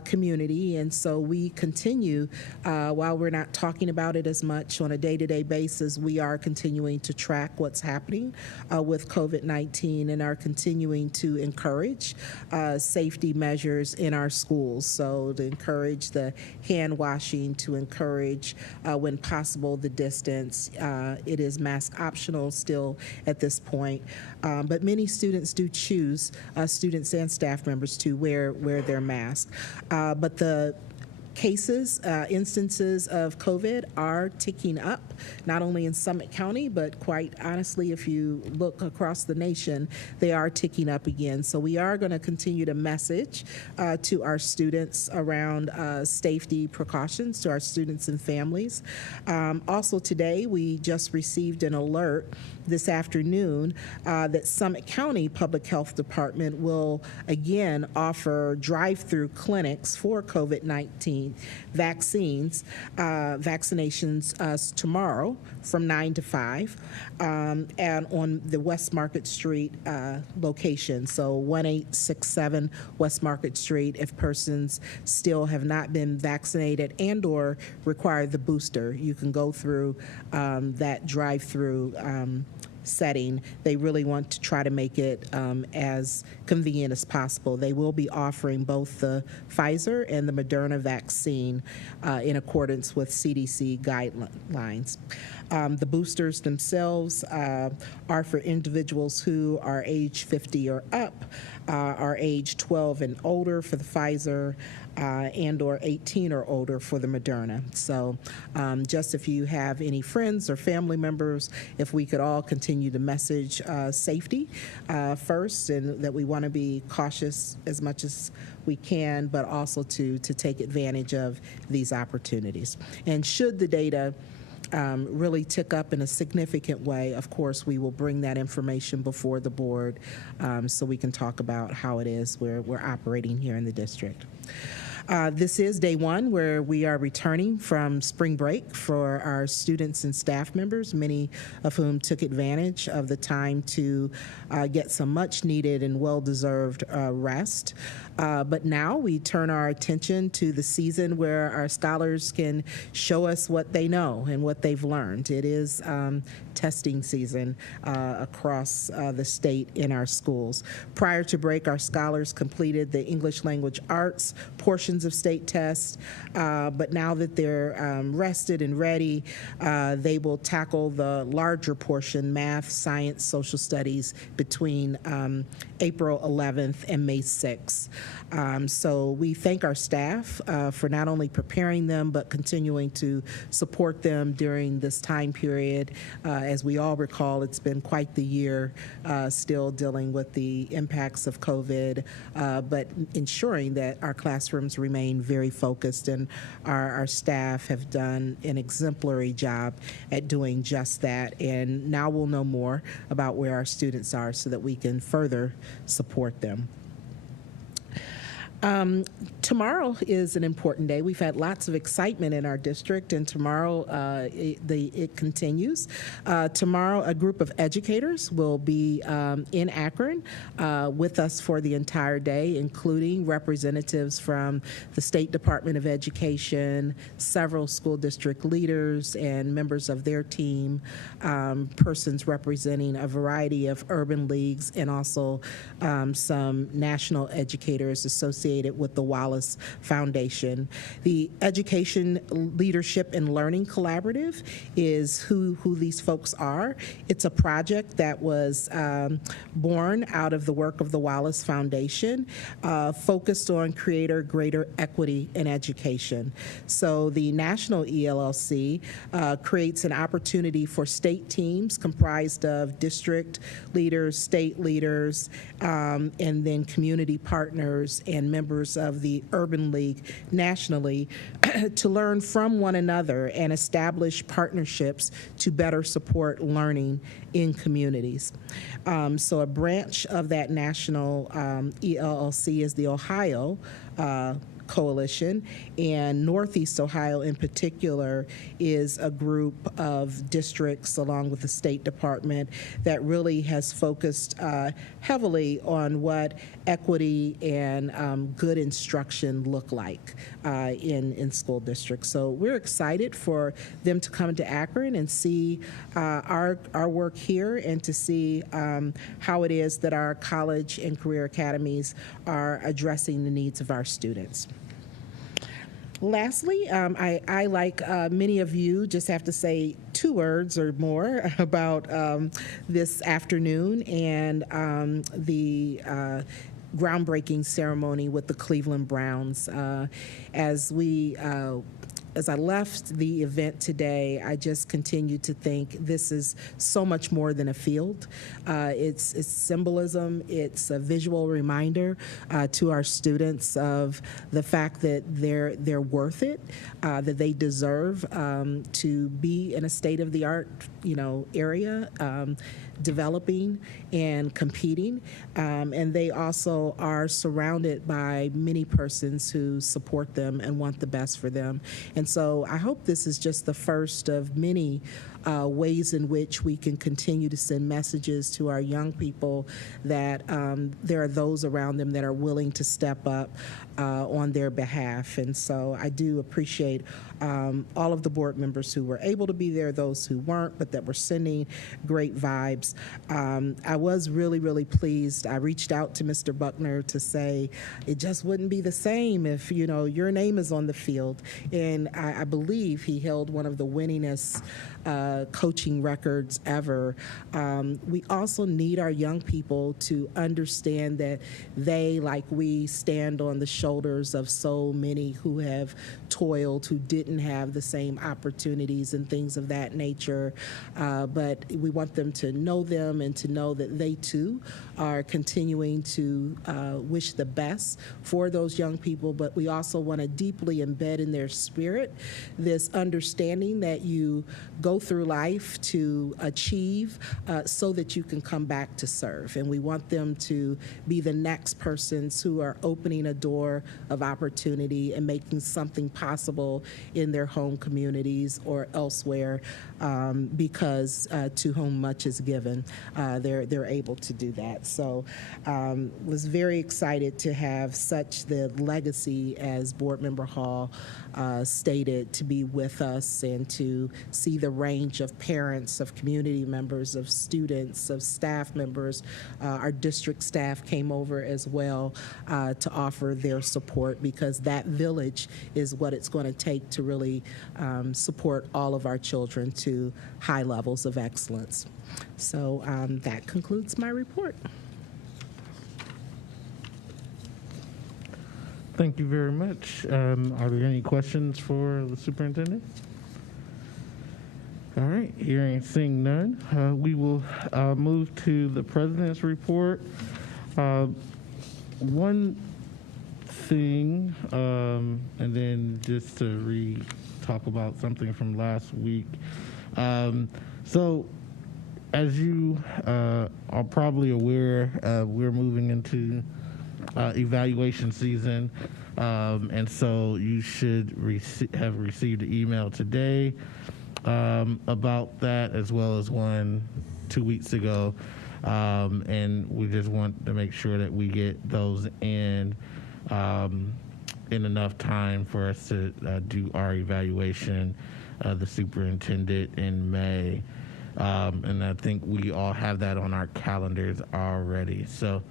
community, and so we continue, while we're not talking about it as much on a day-to-day basis, we are continuing to track what's happening with COVID-19 and are continuing to encourage safety measures in our schools. So to encourage the hand washing, to encourage, when possible, the distance. It is mask optional still at this point, but many students do choose, students and staff members, to wear their mask. But the cases, instances of COVID are ticking up, not only in Summit County, but quite honestly, if you look across the nation, they are ticking up again. So we are going to continue to message to our students around safety precautions, to our students and families. Also today, we just received an alert this afternoon that Summit County Public Health Department will again offer drive-through clinics for COVID-19 vaccinations tomorrow from 9 to 5, and on the West Market Street location. So 1867 West Market Street, if persons still have not been vaccinated and/or require the booster, you can go through that drive-through setting. They really want to try to make it as convenient as possible. They will be offering both the Pfizer and the Moderna vaccine in accordance with CDC guidelines. The boosters themselves are for individuals who are age 50 or up, are age 12 and older for the Pfizer, and or 18 or older for the Moderna. So just if you have any friends or family members, if we could all continue to message safety first, and that we want to be cautious as much as we can, but also to take advantage of these opportunities. And should the data really tick up in a significant way, of course, we will bring that information before the board so we can talk about how it is we're operating here in the district. This is day one where we are returning from spring break for our students and staff members, many of whom took advantage of the time to get some much needed and well-deserved rest. But now we turn our attention to the season where our scholars can show us what they know and what they've learned. It is testing season across the state in our schools. Prior to break, our scholars completed the English language arts portions of state tests, but now that they're rested and ready, they will tackle the larger portion, math, science, social studies, between April 11th and May 6th. So we thank our staff for not only preparing them, but continuing to support them during this time period. As we all recall, it's been quite the year still dealing with the impacts of COVID, but ensuring that our classrooms remain very focused, and our staff have done an exemplary job at doing just that. And now we'll know more about where our students are so that we can further support them. Tomorrow is an important day. We've had lots of excitement in our district, and tomorrow it continues. Tomorrow, a group of educators will be in Akron with us for the entire day, including representatives from the State Department of Education, several school district leaders and members of their team, persons representing a variety of urban leagues, and also some national educators associated with the Wallace Foundation. The Education Leadership and Learning Collaborative is who these folks are. It's a project that was born out of the work of the Wallace Foundation, focused on greater equity in education. So the National ELLC creates an opportunity for state teams comprised of district leaders, state leaders, and then community partners and members of the Urban League nationally to learn from one another and establish partnerships to better support learning in communities. So a branch of that national ELLC is the Ohio Coalition, and Northeast Ohio in particular is a group of districts along with the State Department that really has focused heavily on what equity and good instruction look like in school districts. So we're excited for them to come to Akron and see our work here, and to see how it is that our college and career academies are addressing the needs of our students. Lastly, I like many of you, just have to say 2 words or more about this afternoon and the groundbreaking ceremony with the Cleveland Browns. As I left the event today, I just continue to think this is so much more than a field. It's symbolism. It's a visual reminder to our students of the fact that they're worth it, that they deserve to be in a state-of-the-art, area. developing and competing, and they also are surrounded by many persons who support them and want the best for them. And so I hope this is just the first of many ways in which we can continue to send messages to our young people that there are those around them that are willing to step up on their behalf. And so I do appreciate all of the board members who were able to be there, those who weren't, but that were sending great vibes. I was really, really pleased. I reached out to Mr. Buckner to say it just wouldn't be the same if, you know, your name is on the field. And I believe he held one of the winningest coaching records ever. We also need our young people to understand that they, like we, stand on the shoulders of so many who have toiled, who didn't have the same opportunities and things of that nature. But we want them to know them and to know that they too are continuing to wish the best for those young people. But we also want to deeply embed in their spirit this understanding that you go through life to achieve so that you can come back to serve. And we want them to be the next persons who are opening a door of opportunity and making something possible in their home communities or elsewhere, because to whom much is given, they're able to do that. So was very excited to have such the legacy, as Board Member Hall stated, to be with us and to see the range of parents, of community members, of students, of staff members. Our district staff came over as well to offer their support, because that village is what it's going to take to really support all of our children to high levels of excellence. So that concludes my report. Thank you very much. Are there any questions for the superintendent? All right, hearing and seeing none, we will move to the president's report. One thing, and then just to talk about something from last week. So, as you are probably aware, we're moving into evaluation season, and so you should have received an email today about that, as well as one 2 weeks ago, and we just want to make sure that we get those in enough time for us to do our evaluation of the superintendent in May, and I think we all have that on our calendars already. So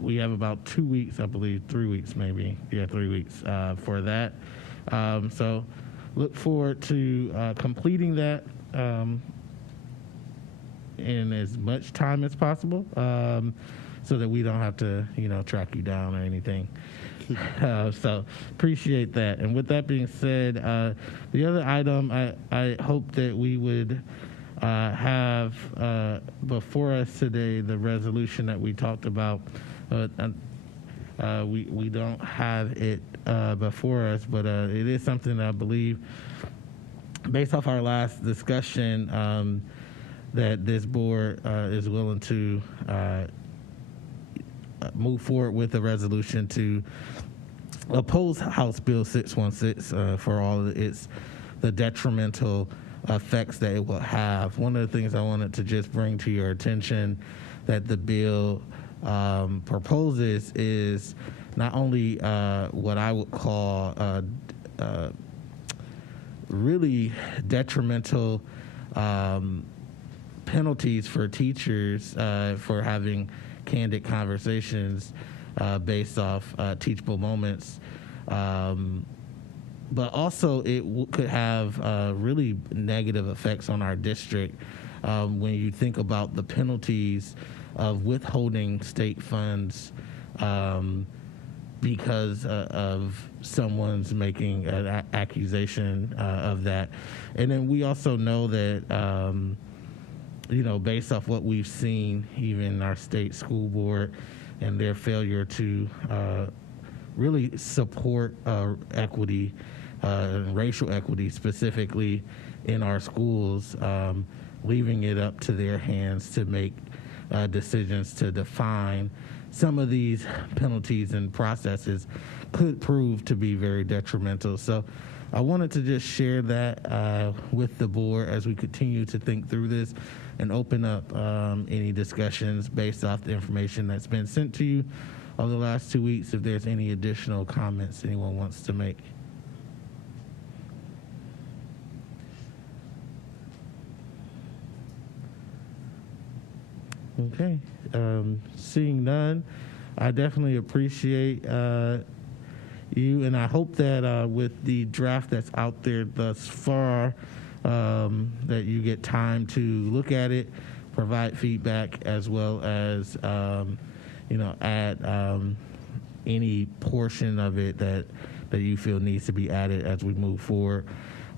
we have about 2 weeks, I believe, 3 weeks maybe. Yeah, 3 weeks for that. So look forward to completing that in as much time as possible, so that we don't have to, track you down or anything. So appreciate that. And with that being said, the other item, I hope that we would have before us today the resolution that we talked about. We don't have it before us, but it is something that I believe, based off our last discussion, that this board is willing to move forward with a resolution to oppose House Bill 616 for all of the detrimental effects that it will have. One of the things I wanted to just bring to your attention that the bill proposes is not only what I would call really detrimental penalties for teachers for having candid conversations based off teachable moments, but also it could have really negative effects on our district when you think about the penalties of withholding state funds because of someone's making an accusation of that. And then we also know that, based off what we've seen, even our state school board and their failure to really support equity, racial equity specifically in our schools, leaving it up to their hands to make decisions to define some of these penalties and processes could prove to be very detrimental. So I wanted to just share that with the board as we continue to think through this and open up any discussions based off the information that's been sent to you over the last 2 weeks, if there's any additional comments anyone wants to make. Okay, seeing none, I definitely appreciate you, and I hope that with the draft that's out there thus far, that you get time to look at it, provide feedback, as well as add any portion of it that you feel needs to be added as we move forward,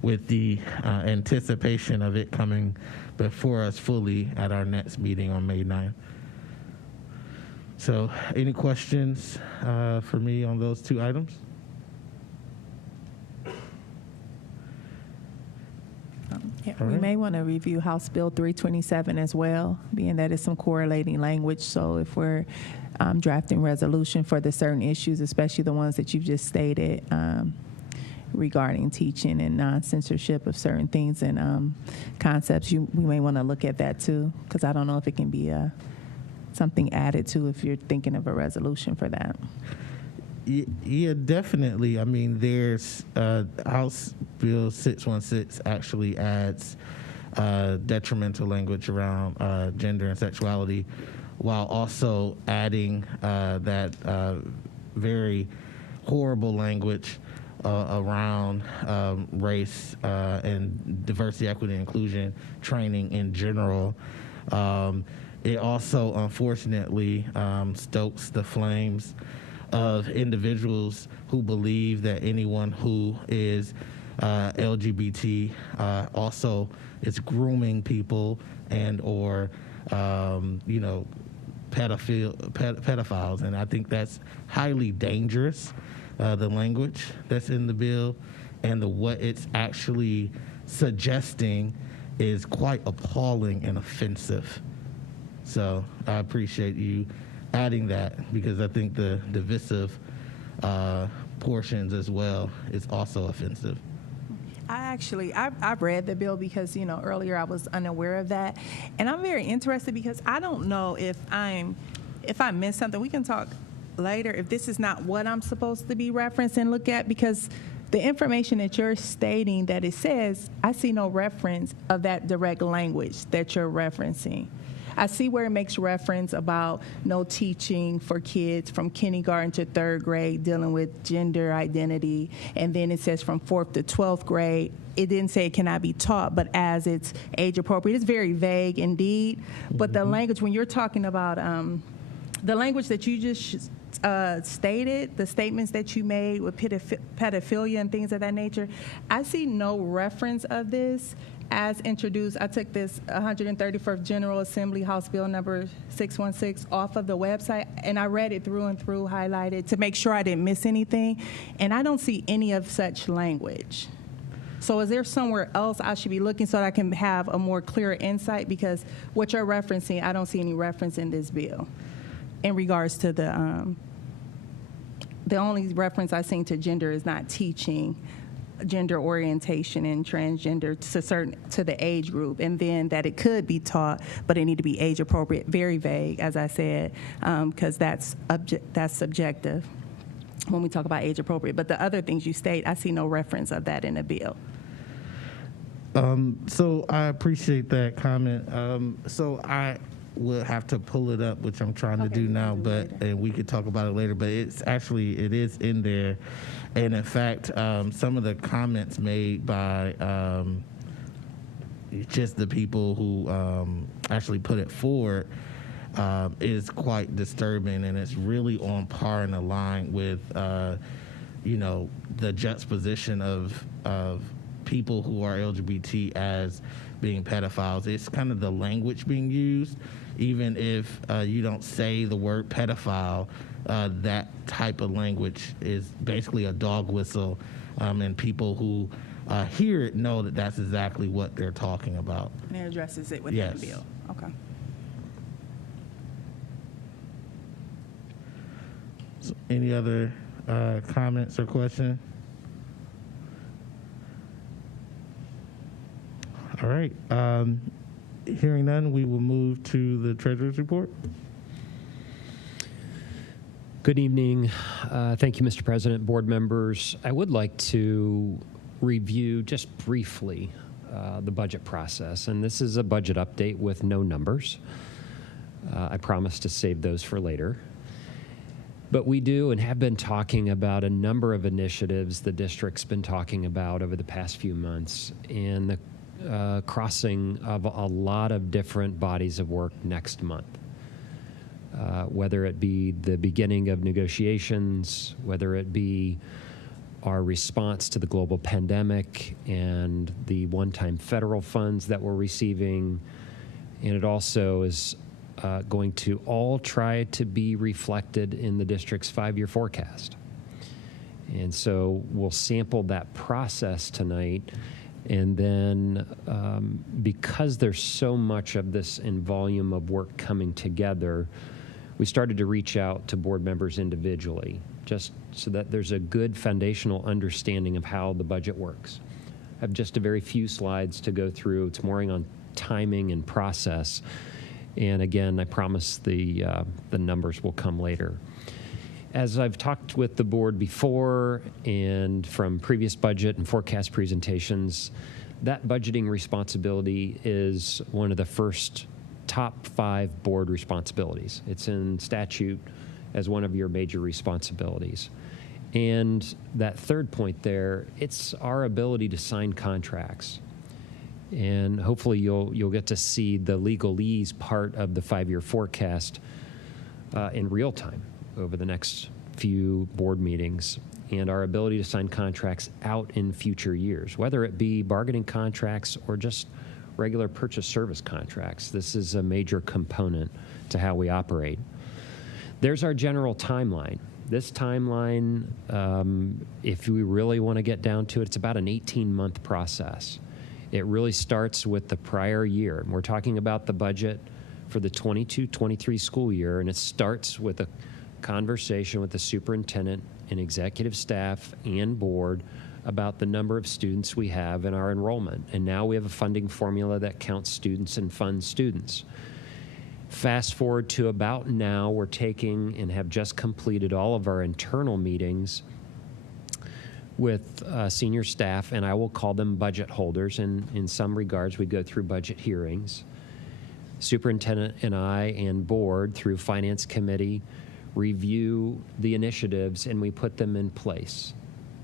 with the anticipation of it coming before us fully at our next meeting on May 9th. So, any questions for me on those two items? We may want to review House Bill 327 as well, being that it's some correlating language. So if we're drafting resolution for the certain issues, especially the ones that you've just stated, regarding teaching and non-censorship of certain things and concepts, we may want to look at that too, because I don't know if it can be something added to if you're thinking of a resolution for that. Yeah, definitely. I mean, there's House Bill 616 actually adds detrimental language around gender and sexuality, while also adding that very horrible language around race and diversity, equity, and inclusion training in general. It also, unfortunately, stokes the flames of individuals who believe that anyone who is LGBT also is grooming people and or pedophiles, and I think that's highly dangerous. The language that's in the bill and what it's actually suggesting is quite appalling and offensive. So I appreciate you adding that, because I think the divisive portions as well is also offensive. I've read the bill because, earlier I was unaware of that. And I'm very interested because I don't know if I missed something. We can talk later if this is not what I'm supposed to be referenced and look at, because the information that you're stating that it says, I see no reference of that direct language that you're referencing. I see where it makes reference about no teaching for kids from kindergarten to third grade dealing with gender identity, and then it says from 4th to 12th grade. It didn't say it cannot be taught, but as it's age appropriate. It's very vague indeed, but the language, when you're talking about the language that you just stated, the statements that you made with pedophilia and things of that nature, I see no reference of this as introduced. I took this 131st General Assembly House Bill number 616 off of the website, and I read it through and through, highlighted to make sure I didn't miss anything, and I don't see any of such language. So is there somewhere else I should be looking so that I can have a more clear insight? Because what you're referencing, I don't see any reference in this bill in regards to the only reference I've seen to gender is not teaching gender orientation and transgender to the age group, and then that it could be taught, but it need to be age appropriate. Very vague, as I said, because that's subjective when we talk about age appropriate. But the other things you state, I see no reference of that in the bill. So I appreciate that comment. So I will have to pull it up, which I'm trying to do now, and we could talk about it later, but it is in there. And in fact, some of the comments made by just the people who actually put it forward is quite disturbing, and it's really on par and aligned with, the juxtaposition of people who are LGBT as being pedophiles. It's kind of the language being used, even if you don't say the word pedophile. That type of language is basically a dog whistle, and people who hear it know that that's exactly what they're talking about. And it addresses it within Yes. the bill. Okay. So any other comments or questions? All right. Hearing none, we will move to the treasurer's report. Good evening. Thank you, Mr. President, board members. I would like to review just briefly the budget process. And this is a budget update with no numbers. I promise to save those for later. But we do and have been talking about a number of initiatives the district's been talking about over the past few months, and the crossing of a lot of different bodies of work next month. Whether it be the beginning of negotiations, whether it be our response to the global pandemic and the one-time federal funds that we're receiving, and it also is going to all try to be reflected in the district's 5-year forecast. And so we'll sample that process tonight. And then because there's so much of this in volume of work coming together, we started to reach out to board members individually, just so that there's a good foundational understanding of how the budget works. I have just a very few slides to go through. It's more on timing and process. And again, I promise the numbers will come later. As I've talked with the board before and from previous budget and forecast presentations, that budgeting responsibility is one of the first top 5 board responsibilities. It's in statute as one of your major responsibilities. And that third point there, it's our ability to sign contracts. And hopefully you'll get to see the legalese part of the 5-year forecast in real time over the next few board meetings, and our ability to sign contracts out in future years, whether it be bargaining contracts or just regular purchase service contracts. This is a major component to how we operate. There's our general timeline. This timeline, if we really want to get down to it, it's about an 18-month process. It really starts with the prior year. And we're talking about the budget for the 22-23 school year, and it starts with a conversation with the superintendent and executive staff and board about the number of students we have in our enrollment. And now we have a funding formula that counts students and funds students. Fast forward to about now, we're taking and have just completed all of our internal meetings with senior staff, and I will call them budget holders. And in some regards, we go through budget hearings. Superintendent and I and board through Finance Committee review the initiatives and we put them in place.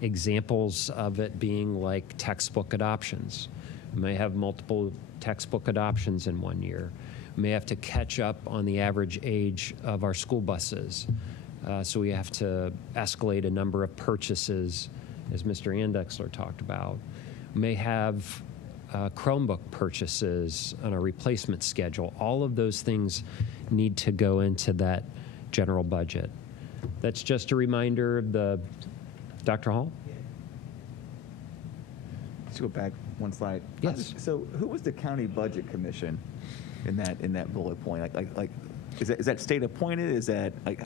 Examples of it being like textbook adoptions. We may have multiple textbook adoptions in one year. We may have to catch up on the average age of our school buses. So we have to escalate a number of purchases, as Mr. Andexler talked about. We may have Chromebook purchases on a replacement schedule. All of those things need to go into that general budget. That's just a reminder of the, Dr. Hall? Let's go back one slide. Yes. So who was the county budget commission in that bullet point? Like is that state appointed? Is that like?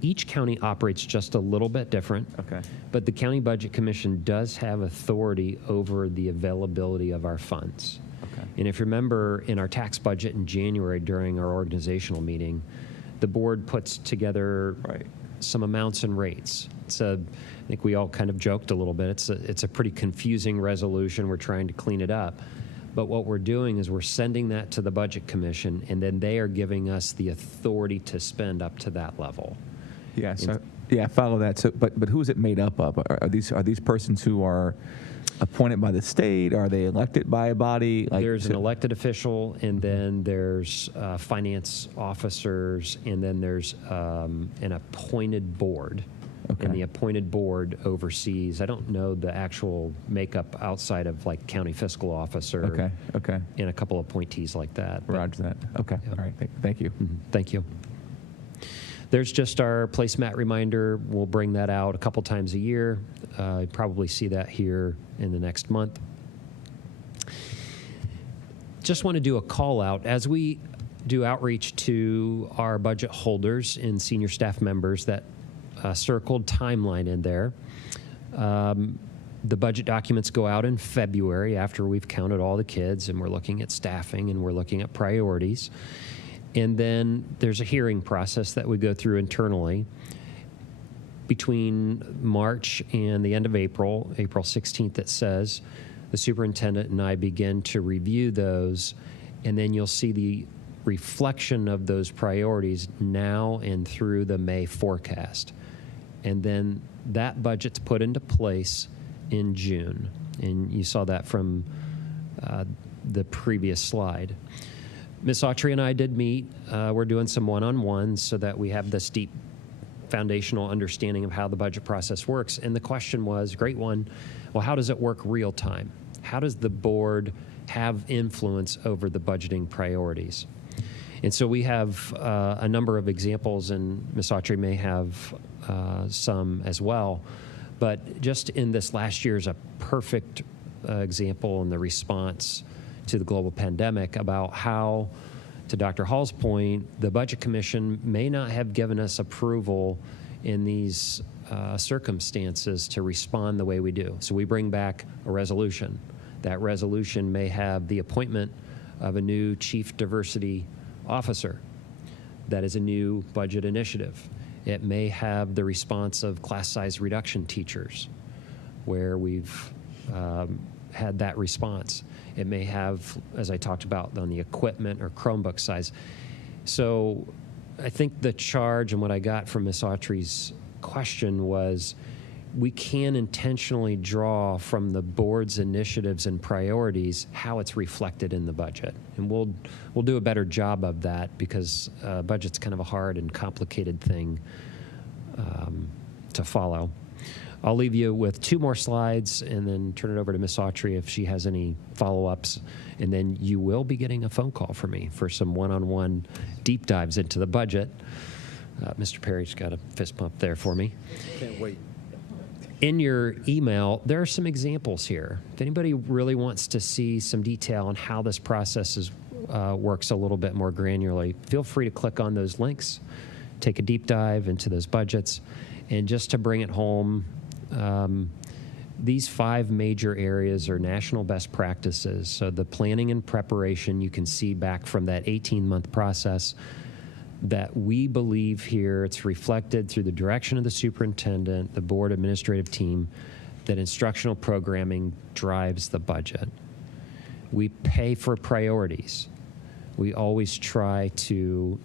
Each county operates just a little bit different. Okay. But the County Budget Commission does have authority over the availability of our funds. Okay. And if you remember, in our tax budget in January during our organizational meeting, the board puts together some amounts and rates. I think we all kind of joked a little bit. It's a pretty confusing resolution. We're trying to clean it up. But what we're doing is we're sending that to the Budget Commission, and then they are giving us the authority to spend up to that level. Yeah, so I follow that. So, but who is it made up of? Are these persons who are appointed by the state? Are they elected by a body? There's an elected official, and then there's finance officers, and then there's an appointed board. Okay. And the appointed board oversees, I don't know the actual makeup outside of like county fiscal officer. Okay. And a couple of appointees like that. Roger that. Okay. Yeah. All right. Thank you. Thank you. there's just our placemat reminder. We'll bring that out a couple times a year. You probably see that here in the next month. Just want to do a call out as we do outreach to our budget holders and senior staff members. That circled timeline in there. The budget documents go out in February after we've counted all the kids and we're looking at staffing and we're looking at priorities. And then there's a hearing process that we go through internally between March and the end of April, April 16th, it says. The superintendent and I begin to review those, and then you'll see the reflection of those priorities now and through the May forecast. And then that budget's put into place in June. And you saw that from the previous slide. Ms. Autry and I did meet. We're doing some one-on-ones so that we have this deep foundational understanding of how the budget process works. And the question was, great one, well, how does it work real time? How does the board have influence over the budgeting priorities? And so we have a number of examples, and Ms. Autry may have some as well. But just in this last year is a perfect example in the response to the global pandemic about how, to Dr. Hall's point, the Budget Commission may not have given us approval in these circumstances to respond the way we do. So we bring back a resolution. That resolution may have the appointment of a new chief diversity officer. That is a new budget initiative. It may have the response of class size reduction teachers, where we've had that response. It may have, as I talked about, on the equipment or Chromebook size. So I think the charge and what I got from Ms. Autry's question was, we can intentionally draw from the board's initiatives and priorities how it's reflected in the budget. And we'll do a better job of that, because budget's kind of a hard and complicated thing to follow. I'll leave you with 2 more slides and then turn it over to Ms. Autry if she has any follow-ups. And then you will be getting a phone call from me for some one-on-one deep dives into the budget. Mr. Perry's got a fist pump there for me. Can't wait. In your email, there are some examples here. If anybody really wants to see some detail on how this process works a little bit more granularly, feel free to click on those links, take a deep dive into those budgets. And just to bring it home, these 5 major areas are national best practices. So the planning and preparation, you can see back from that 18-month process that we believe here, it's reflected through the direction of the superintendent, the board administrative team, that instructional programming drives the budget. We pay for priorities. We always try to,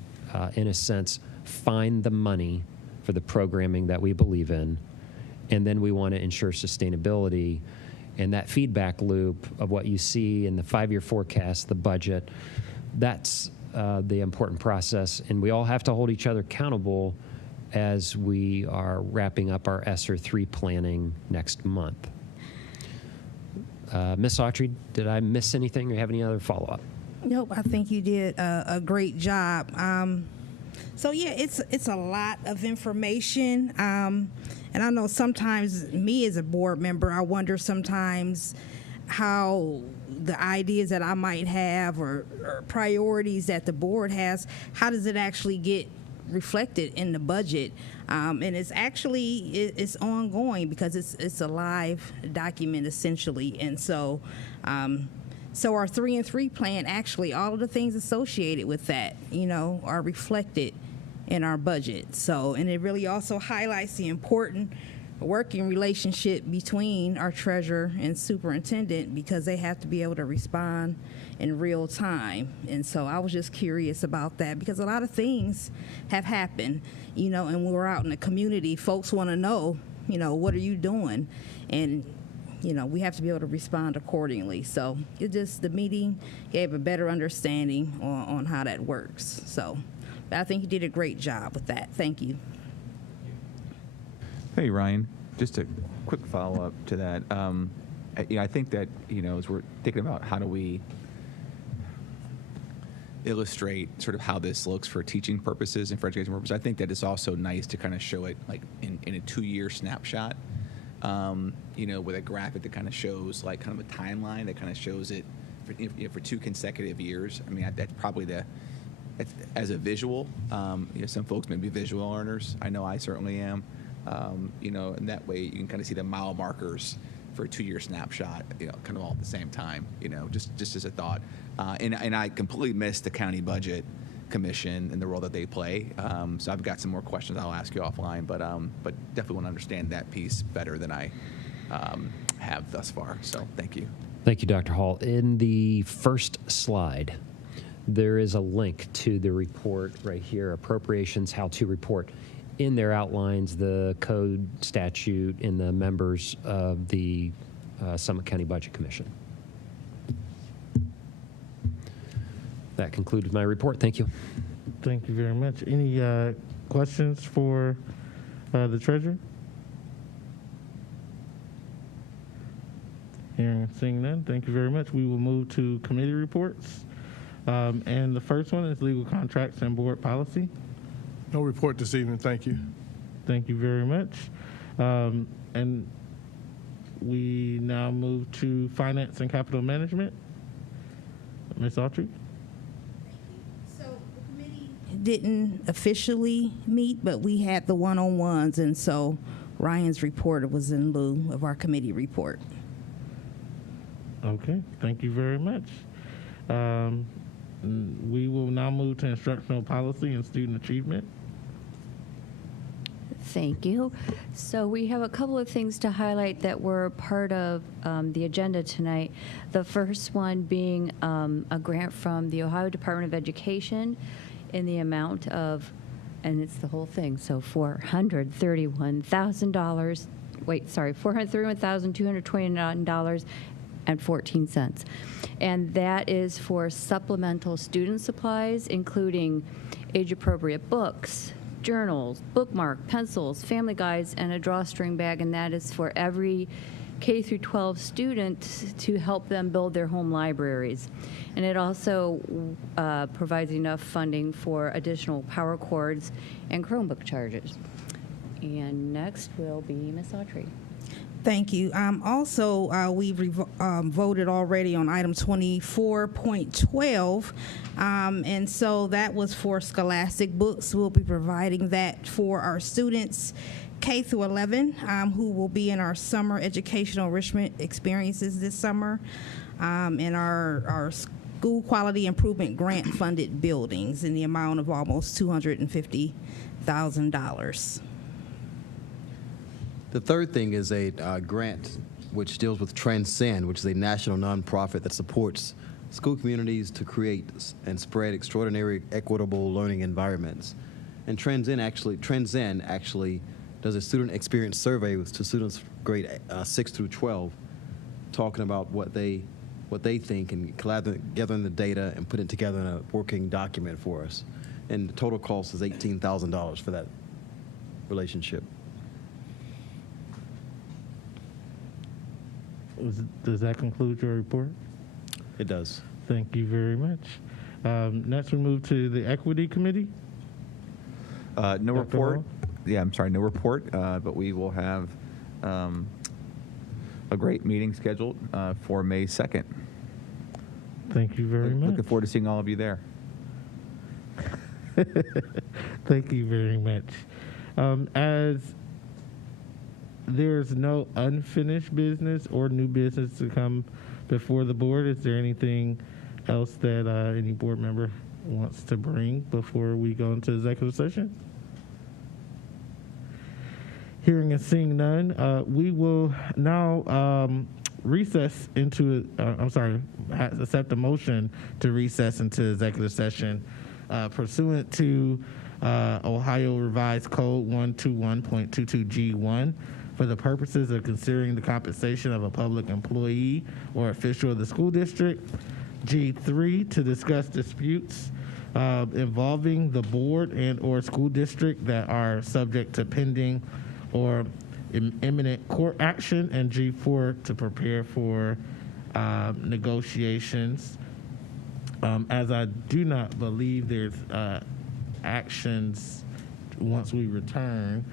in a sense, find the money for the programming that we believe in, and then we want to ensure sustainability. And that feedback loop of what you see in the 5-year forecast, the budget, that's the important process. And we all have to hold each other accountable as we are wrapping up our ESSER 3 planning next month. Ms. Autry, did I miss anything or have any other follow-up? Nope, I think you did a great job. So yeah, it's a lot of information. And I know sometimes me as a board member, I wonder sometimes how the ideas that I might have or priorities that the board has, how does it actually get reflected in the budget? And it's actually, it's ongoing because it's a live document essentially. And so, so our 3 and 3 plan, actually all of the things associated with that, you know, are reflected in our budget. So, and it really also highlights the important working relationship between our treasurer and superintendent, because they have to be able to respond in real time. And so I was just curious about that, because a lot of things have happened, you know, and when we're out in the community, folks want to know, you know, what are you doing? And, you know, we have to be able to respond accordingly. So it just, the meeting gave a better understanding on how that works. So I think you did a great job with that. Thank you. Hey, Ryan, just a quick follow-up to that. I think that, you know, as we're thinking about how do we illustrate sort of how this looks for teaching purposes and for education purposes. I think that it's also nice to kind of show it like in a 2-year snapshot, with a graphic that kind of shows like kind of a timeline that kind of shows it for 2 consecutive years. I mean, that's probably as a visual. Some folks may be visual learners. I know I certainly am. And that way you can kind of see the mile markers for a 2-year snapshot, kind of all at the same time, just as a thought. And I completely missed the county budget commission and the role that they play. So I've got some more questions I'll ask you offline, but definitely want to understand that piece better than I have thus far. So thank you. Thank you, Dr. Hall. In the first slide, there is a link to the report right here, Appropriations How to Report. In there outlines the code, statute, and the members of the Summit County Budget Commission. That concludes my report. Thank you. Thank you very much. Any questions for the treasurer? Hearing and seeing none, thank you very much. We will move to committee reports. And the first one is legal contracts and board policy. No report this evening, thank you. Thank you very much. And we now move to finance and capital management. Ms. Autry? Didn't officially meet, but we had the one-on-ones, and so Ryan's report was in lieu of our committee report. Okay, thank you very much. We will now move to instructional policy and student achievement. Thank you. So we have a couple of things to highlight that were part of the agenda tonight. The first one being a grant from the Ohio Department of Education in the amount of, and it's the whole thing, so $431,000, $431,229.14. And that is for supplemental student supplies, including age-appropriate books, journals, bookmark, pencils, family guides, and a drawstring bag, and that is for every K through 12 student to help them build their home libraries. And it also provides enough funding for additional power cords and Chromebook chargers. And next will be Ms. Autry. Thank you. Also, we've voted already on item 24.12, and so that was for scholastic books. We'll be providing that for our students K through 11 who will be in our summer educational enrichment experiences this summer, in our school quality improvement grant funded buildings in the amount of almost $250,000. The third thing is a grant which deals with Transcend, which is a national nonprofit that supports school communities to create and spread extraordinary equitable learning environments. And Transcend actually does a student experience survey to students grade 6 through 12, talking about what they think and gathering the data and putting it together in a working document for us. And the total cost is $18,000 for that relationship. Does that conclude your report? It does. Thank you very much. Next, we move to the Equity Committee. No Dr. report. Hall? Yeah, I'm sorry, no report, but we will have a great meeting scheduled for May 2nd. Thank you very much. Looking forward to seeing all of you there. Thank you very much. As there's no unfinished business or new business to come before the board, is there anything else that any board member wants to bring before we go into executive session? Hearing and seeing none, we will now recess into, accept a motion to recess into executive session pursuant to Ohio Revised Code 121.22G1 for the purposes of considering the compensation of a public employee or official of the school district. G3, to discuss disputes involving the board and or school district that are subject to pending or imminent court action. And G4, to prepare for negotiations. as I do not believe there's actions once we return,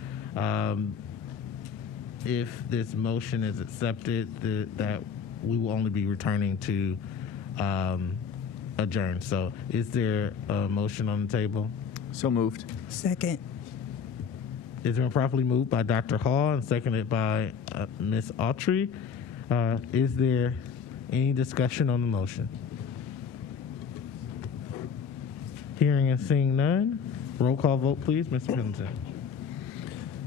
if this motion is accepted, that we will only be returning to adjourn. So is there a motion on the table? So moved. Second. It's been properly moved by Dr. Hall and seconded by Ms. Autry. Is there any discussion on the motion? Hearing and seeing none, roll call vote, please. Mr. Pendleton.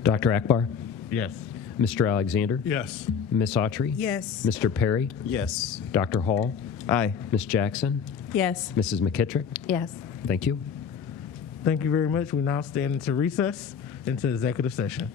Dr. Akbar? Yes. Mr. Alexander? Yes. Ms. Autry? Yes. Mr. Perry? Yes. Dr. Hall? Aye. Ms. Jackson? Yes. Mrs. McKittrick? Yes. Thank you. Thank you very much. We now stand into recess into executive session.